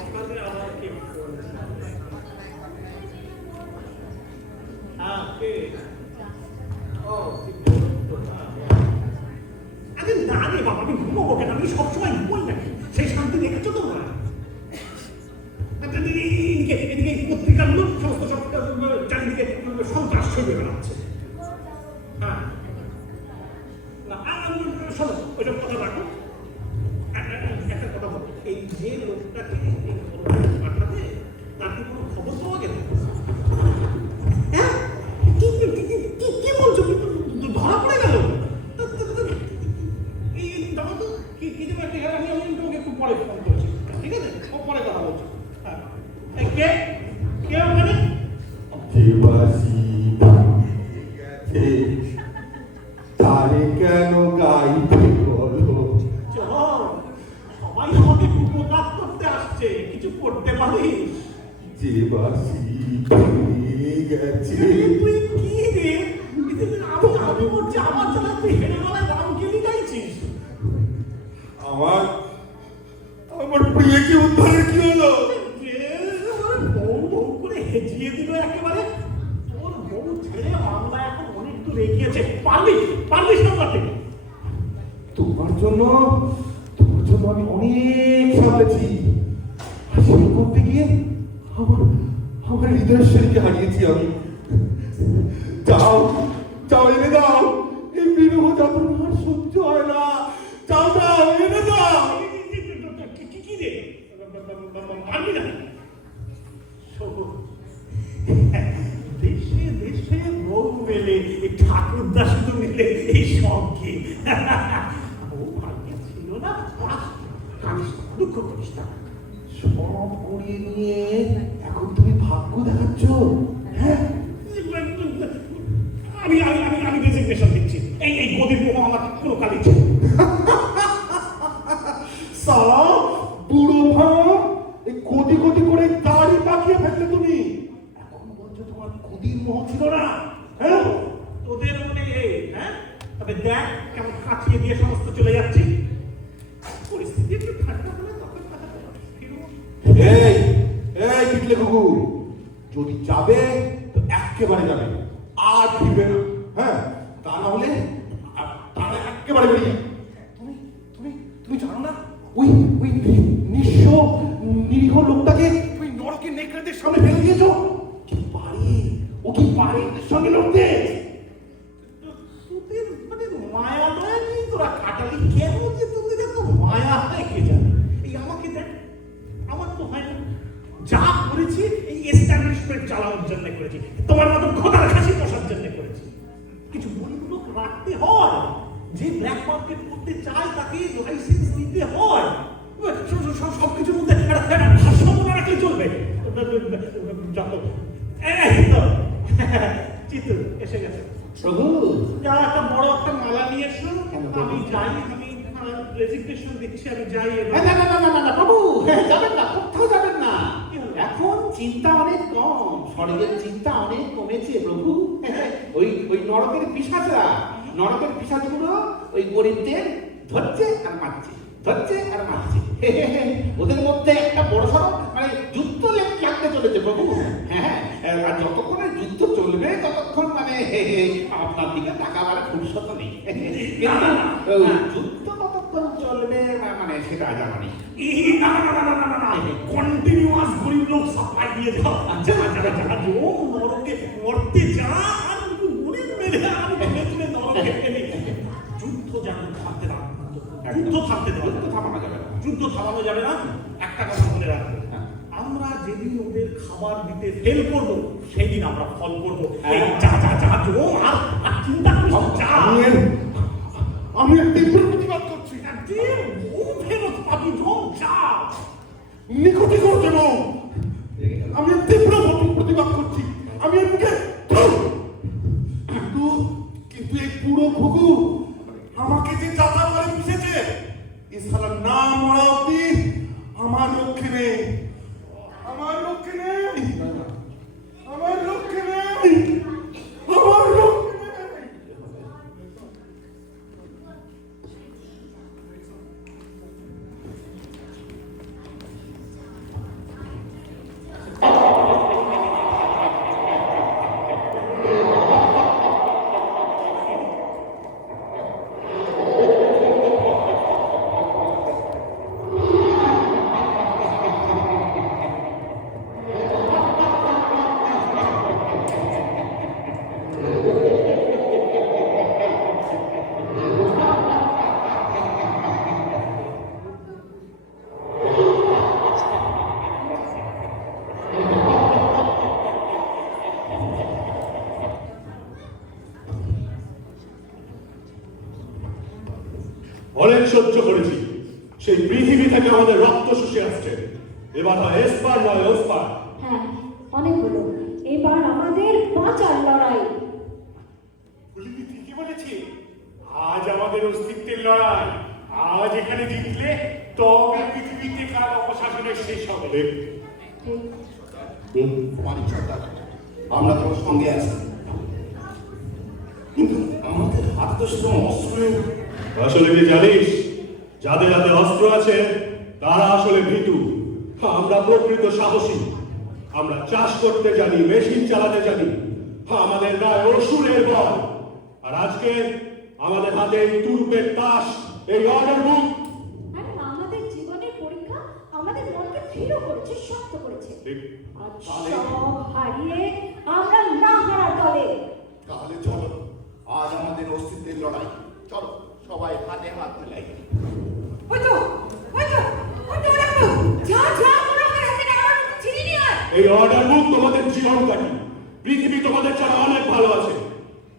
সকালে আবার কে ফোন? হ্যাঁ, কে? ও, আরে না রে বাবা, আমি ঘুমোবো কেন? আমি সবসময় ঘুমোই নাকি? সেই শান্তি দেখেছো তোমরা? এদিকে পত্রিকাগুলো সমস্ত সব চারিদিকে সন্ত্রাস ছড়িয়ে বেড়াচ্ছে। হ্যাঁ, না, শোনো, ওইসব কথা রাখো। একটা কথা বলো, এই যে লোকটাকে পাঠাবে তার কি কোনো খবর পাওয়া গেল? হ্যাঁ, কি বলছো? ধরা পড়ে গেল? এই দেখো তো কি যেন একটা, আমি তোমাকে একটু পরে ফোন করছি, ঠিক আছে? পরে কথা বলছি। হ্যাঁ, কে কে ওখানে? দেবাসী গেছে, তারে কেন গাইতে বলো? চল, সবাই আমাকে উপকার করতে আসছে, কিছু করতে পারিস? দেবাসী গেছে, তুই কি রে? আমি বলছি আমার জানা তুই হেরে গলায় রামকেলি গাইছিস। আমার প্রিয়কে উদ্ধারের কি হলো? বউ বউ করে হেজিয়ে দিল একেবারে। তোর বউ ছেড়ে বাংলা এখন অনেক দূর এগিয়েছে। পারবি সামলাতে? তোমার জন্য আমি অনেক সামলেছি। সেই করতে গিয়ে আমার হৃদয়েশ্বরীকে হারিয়েছি আমি। যাও এনে দাও, এই বিরহ যন্ত্রণা আর সহ্য হয় না। যাও এনে দাও। কি রে? পারবি না? দেশে দেশে বউ মেলে, ঠাকুরদা শুধু মিলে এই সব কি? বউ ভাগ্যে ছিল না, কাঁদিস না, দুঃখ করিস না। সব করিয়ে নিয়ে এখন তুমি ভাগ্য দেখাচ্ছ? হ্যাঁ, আমি রেজিগনেশন দিচ্ছি। এই গদির মোহ আমার কোনো কালি ছিল। সালা বুড়ো ভাব, এই কোটি কোটি করে দাড়ি পাকিয়ে ফেললে তুমি। এখন বলছো তোমার গদির মোহ ছিল না? হ্যাঁ, তোদের মনে হ্যাঁ, তবে দেখ কেমন কাটিয়ে দিয়ে সমস্ত চলে যাচ্ছি। পরিস্থিতি একটু ঠান্ডা হলে তখন কথা ফিরবো। এই পিটলে কুকুর, যদি যাবে তো একেবারে যাবে, আর ফিরবে না। হ্যাঁ, তা না হলে তাহলে একেবারে বেরিয়ে। তুমি জানো না ওই নিঃস্ব নিরীহ লোকটাকে তুমি নরকে নেকড়েদের সামনে ফেলে দিয়েছো? ও কি পারে এদের সঙ্গে লড়তে? তোদের মানে মায়া দয়া নেই তোরা কাটালি কেন যে তোদের এত মায়া হয় কে জানে? এই আমাকে দেখ, আমার তো হয় না। যা করেছি এই এস্টাবলিশমেন্ট চালানোর জন্য করেছি, তোমার মতো খোদার খাসি বসার জন্য করেছি। কিছু গরিব লোক রাখতে হয়, যে ব্ল্যাক মার্কেট করতে চায় তাকে লাইসেন্স দিতে হয়। সবকিছুর মধ্যে একটা ভারসাম্য না রাখলে চলবে। যত চিত্র এসে গেছে। প্রভু, যা একটা বড় একটা মালা নিয়ে এসো। আমি যাই, আমি রেজিগনেশন দিচ্ছি, আমি যাই। না প্রভু, যাবেন না, কোথাও যাবেন না। এখন চিন্তা অনেক কম, শরীরের চিন্তা অনেক কমেছে প্রভু। ওই নরকের পিশাচগুলো ওই গরিবদের ধরছে আর মারছে। ওদের মধ্যে একটা বড় সড় মানে যুদ্ধ লাগতে চলেছে প্রভু। হ্যাঁ, আর যতক্ষণে যুদ্ধ চলবে ততক্ষণ মানে আপনার দিকে তাকাবার ফুরসত নেই। কিন্তু যুদ্ধ কতক্ষণ চলবে মানে সেটা জানা নেই। কন্টিনিউয়াস গরিব লোক সাপ্লাই দিয়ে যাও। নরকে মরতে যা আর গরিব মেরে আর তুলে নরকে ফেলে। যুদ্ধ যেন থামতে না, যুদ্ধ থামানো যাবে না। একটা কথা মনে রাখবে, আমরা যেদিন ওদের খাবার দিতে ফেল করবো সেদিন আমরা ফল করবো। আর চিন্তা করিস না। আমি তীব্র প্রতিবাদ করছি। ফেরত পাবি, যা নিকুতি করছে বউ। আমি তীব্র প্রতিবাদ করছি। আমি এর মুখে কিন্তু এই পুরো ঘুঘু আমাকে যে চাচা বলে মিশেছে, এ সারা নাম সেই পৃথিবী থেকে আমাদের রক্ত শুষে আসছে। এবার হয় এসপার নয় ওসপার। হ্যাঁ, অনেক হলো। এবার আমাদের বাঁচার লড়াই। পুলিপি ঠিকই বলেছে, আজ আমাদের অস্তিত্বের লড়াই। আজ এখানে জিতলে তবে পৃথিবীতে কাল অপশাসনের শেষ হবে। কুমারী সর্দার, আমরা তোমার সঙ্গে আছি, কিন্তু আমাদের হাতে তো সেরকম অস্ত্র নেই। আসলে কি জানিস, যাদের হাতে অস্ত্র আছে তারা আসলে ভীতু। আমরা প্রকৃত সাহসী। আমরা চাষ করতে জানি, মেশিন চালাতে জানি। আমাদের গায়ে অসুরের বল। আর আজকে আমাদের হাতে এই তুরুপের তাস, এই অর্ডার বুক। আর আমাদের জীবনের পরীক্ষা আমাদের মনকে দৃঢ় করেছে, শক্ত করেছে। আর সব হারিয়ে আমরা না হারার দলে। তাহলে চলো, আজ আমাদের অস্তিত্বের লড়াই। চলো সবাই হাতে হাত মেলাই। ওই তো রাখো। যা ওরা আমার হাতে না আমার চিনি নিয়ে আয়। এই অর্ডার বুক তোমাদের জীবন কাটি। পৃথিবী তোমাদের ছাড়া অনেক ভালো আছে।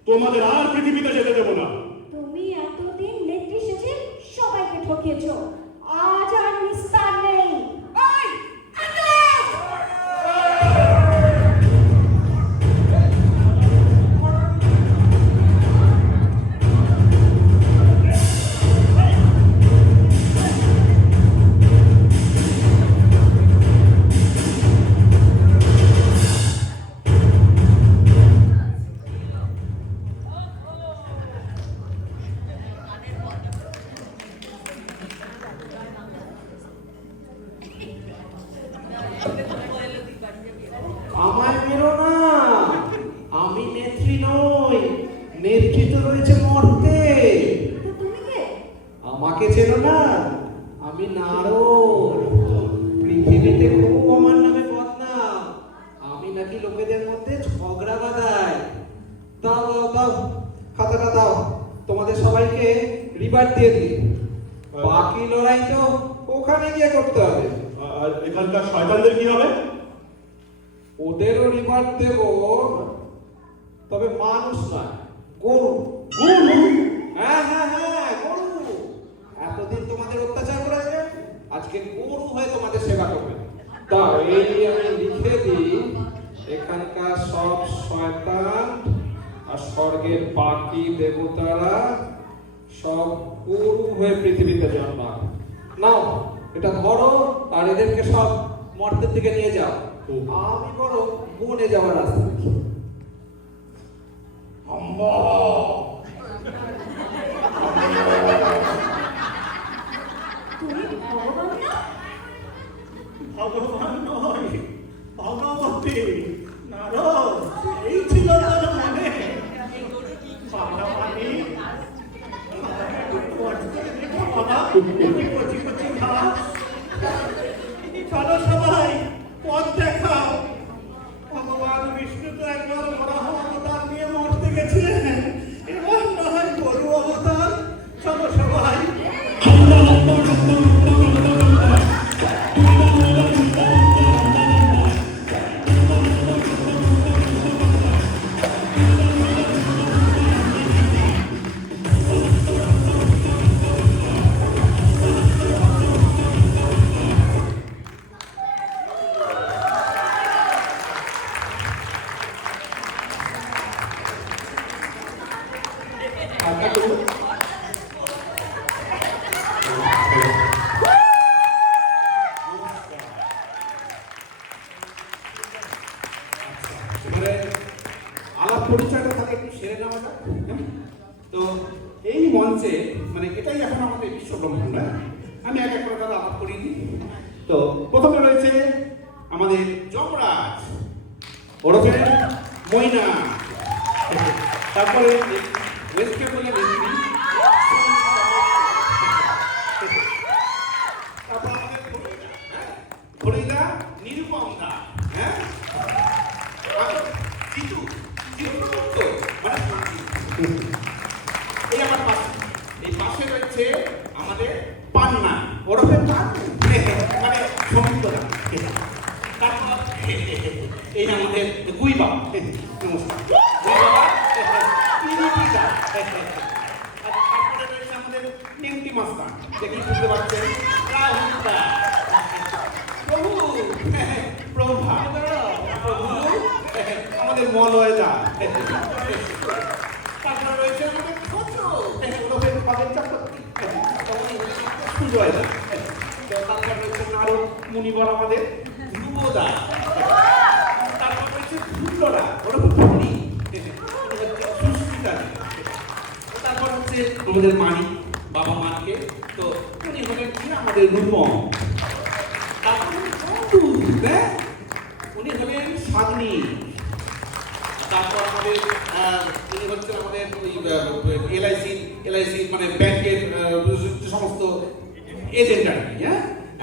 তোমাদের আর পৃথিবীতে যেতে দেবো না। তুমি এতদিন নেত্রী সেজে সবাইকে ঠকিয়েছ। আজ আর নিস্তার নেই। ওই আন্দোলন! আমায় মেরো না, আমি নেত্রী নই, নেতৃত্ব রয়েছে মর্তে। তো তুমি কে? আমাকে চেনো না? আমি নারদ। পৃথিবীতে খুব আমার নামে বদনাম। আমি নাকি লোকেদের মধ্যে ঝগড়া বাঁধাই। দাও দাও দাও, খাতাটা দাও, তোমাদের সবাইকে রিবার্ট দিয়ে দিই। বাকি লড়াই তো ওখানে গিয়ে করতে হবে। আর এখানকার শয়তানদের কি হবে? ওদেরও রিবার্ট দেব, তবে মানুষ নয়, গরু। হ্যাঁ গরু। এতদিন তোমাদের অত্যাচার করেছে, আজকে গরু হয়ে তোমাদের সেবা করবে। তা এই আমি লিখে দিই, এখানকার সব শয়তান আর স্বর্গের বাকি দেবতারা সব গরু হয়ে পৃথিবীতে জন্মায়। নাও এটা ধরো, আর এদেরকে সব মর্তের দিকে নিয়ে যাও। আমি বড় বনে যাওয়ার রাস্তা দেখি। তুমি ভগবান না? ভগবান নয়, ভগবতী। নারদ, এই ছিল তার মনে। বাবা মানি, বাবা, কচি কচি ঘাস। চলো সবাই, পথ দেখাও। ভগবান বিষ্ণু তো একবার বরাহ অবতার নিয়ে মরতে গেছিলেন, এবার না হয় গরু অবতার। চলো সবাই। এবারে আলাপ পরিচয়টা তাকে একটু সেরে নেওয়া যাক। তো এই মঞ্চে মানে এটাই এখন আমাদের বিশ্ব ব্রহ্মাণ্ড। আমি এক এক করে তারা আলাপ করিয়ে দিই। তো প্রথমে রয়েছে আমাদের যমরাজ, ওরফে ময়না। তারপরে ওয়েস্ট বেঙ্গলের নেত্রী, তারপর আমাদের ফরিদা নিরুপম দা। হ্যাঁ, জিতু চিত্রগুপ্ত, মানে এই আমার পাশে, এই পাশে রয়েছে আমাদের পান্না, ওরফে পান্নু, মানে সমুদ্র। তারপর এই আমাদের গুইবা, নমস্কার। তারপরে রয়েছে আমাদের নেংটি মাস্টার, দেখি বুঝতে পারছেন প্রভু প্রভা প্রভু আমাদের মলয়দা, তারপরে রয়েছে আমাদের ছোট ওদের পাবেন চক্রবর্তী, সুজয়দা, তারপর রয়েছে আরো মুনিবর আমাদের ধ্রুবদা, তারপর রয়েছে ধুল্লরা ওরকম ধনী, সুস্মিতা, তারপর হচ্ছে আমাদের মানিক বাবা মাকে, তো উনি হলেন কি আমাদের রূপম, তারপর উনি হলেন সাগ্নি, তারপর আমাদের উনি হচ্ছেন আমাদের এলআইসি মানে ব্যাংকের যে সমস্ত এজেন্ট আর কি, হ্যাঁ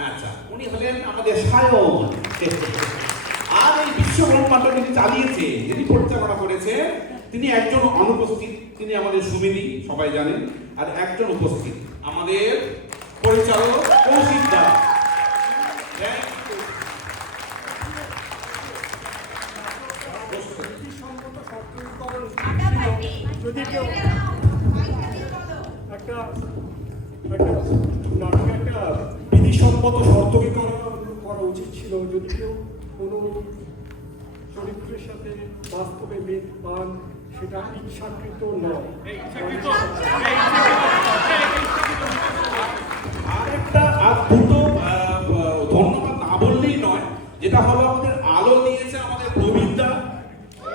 আচ্ছা, উনি হলেন আমাদের সায়ন। আর এই বিশ্ব ব্রহ্মাণ্ড যিনি চালিয়েছে, যিনি পরিচালনা করেছে, তিনি একজন অনুপস্থিত, তিনি আমাদের সুমিতি সবাই জানেন, আর একজন উপস্থিত আমাদের পরিচালক কৌশিক দা। যদি কেউ একটা নাটকে একটা বিধিসম্মত শর্তকে করা উচিত ছিল, যদি কেউ কোনো চরিত্রের সাথে বাস্তবে মেদ পান, সেটা ইচ্ছাকৃত নয়। আর দুটো ধন্যবাদ না বললেই নয়, যেটা হলো আমাদের আলো দিয়েছে আমাদের প্রবীণদা,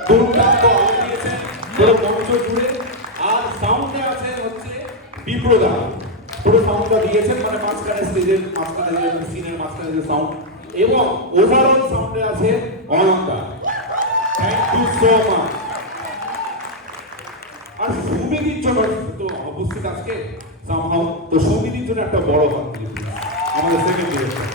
দুর্দান্ত আলো দিয়েছে পুরো মঞ্চ জুড়ে, আর সাউন্ডে আছে হচ্ছে বিপ্রদা, পুরো সাউন্ডটা দিয়েছেন, মানে মাঝখানে স্টেজের মাঝখানে সিনের মাঝখানে যে সাউন্ড, এবং ওভারঅল সাউন্ডে আছে Ananta. Thank you so much. আর সুমিদির জন্য তো উপস্থিত আজকে সামহাও, তো সুমিদির জন্য একটা বড় হাত দিয়ে দিন আমাদের সেকেন্ড ডিরেক্টর।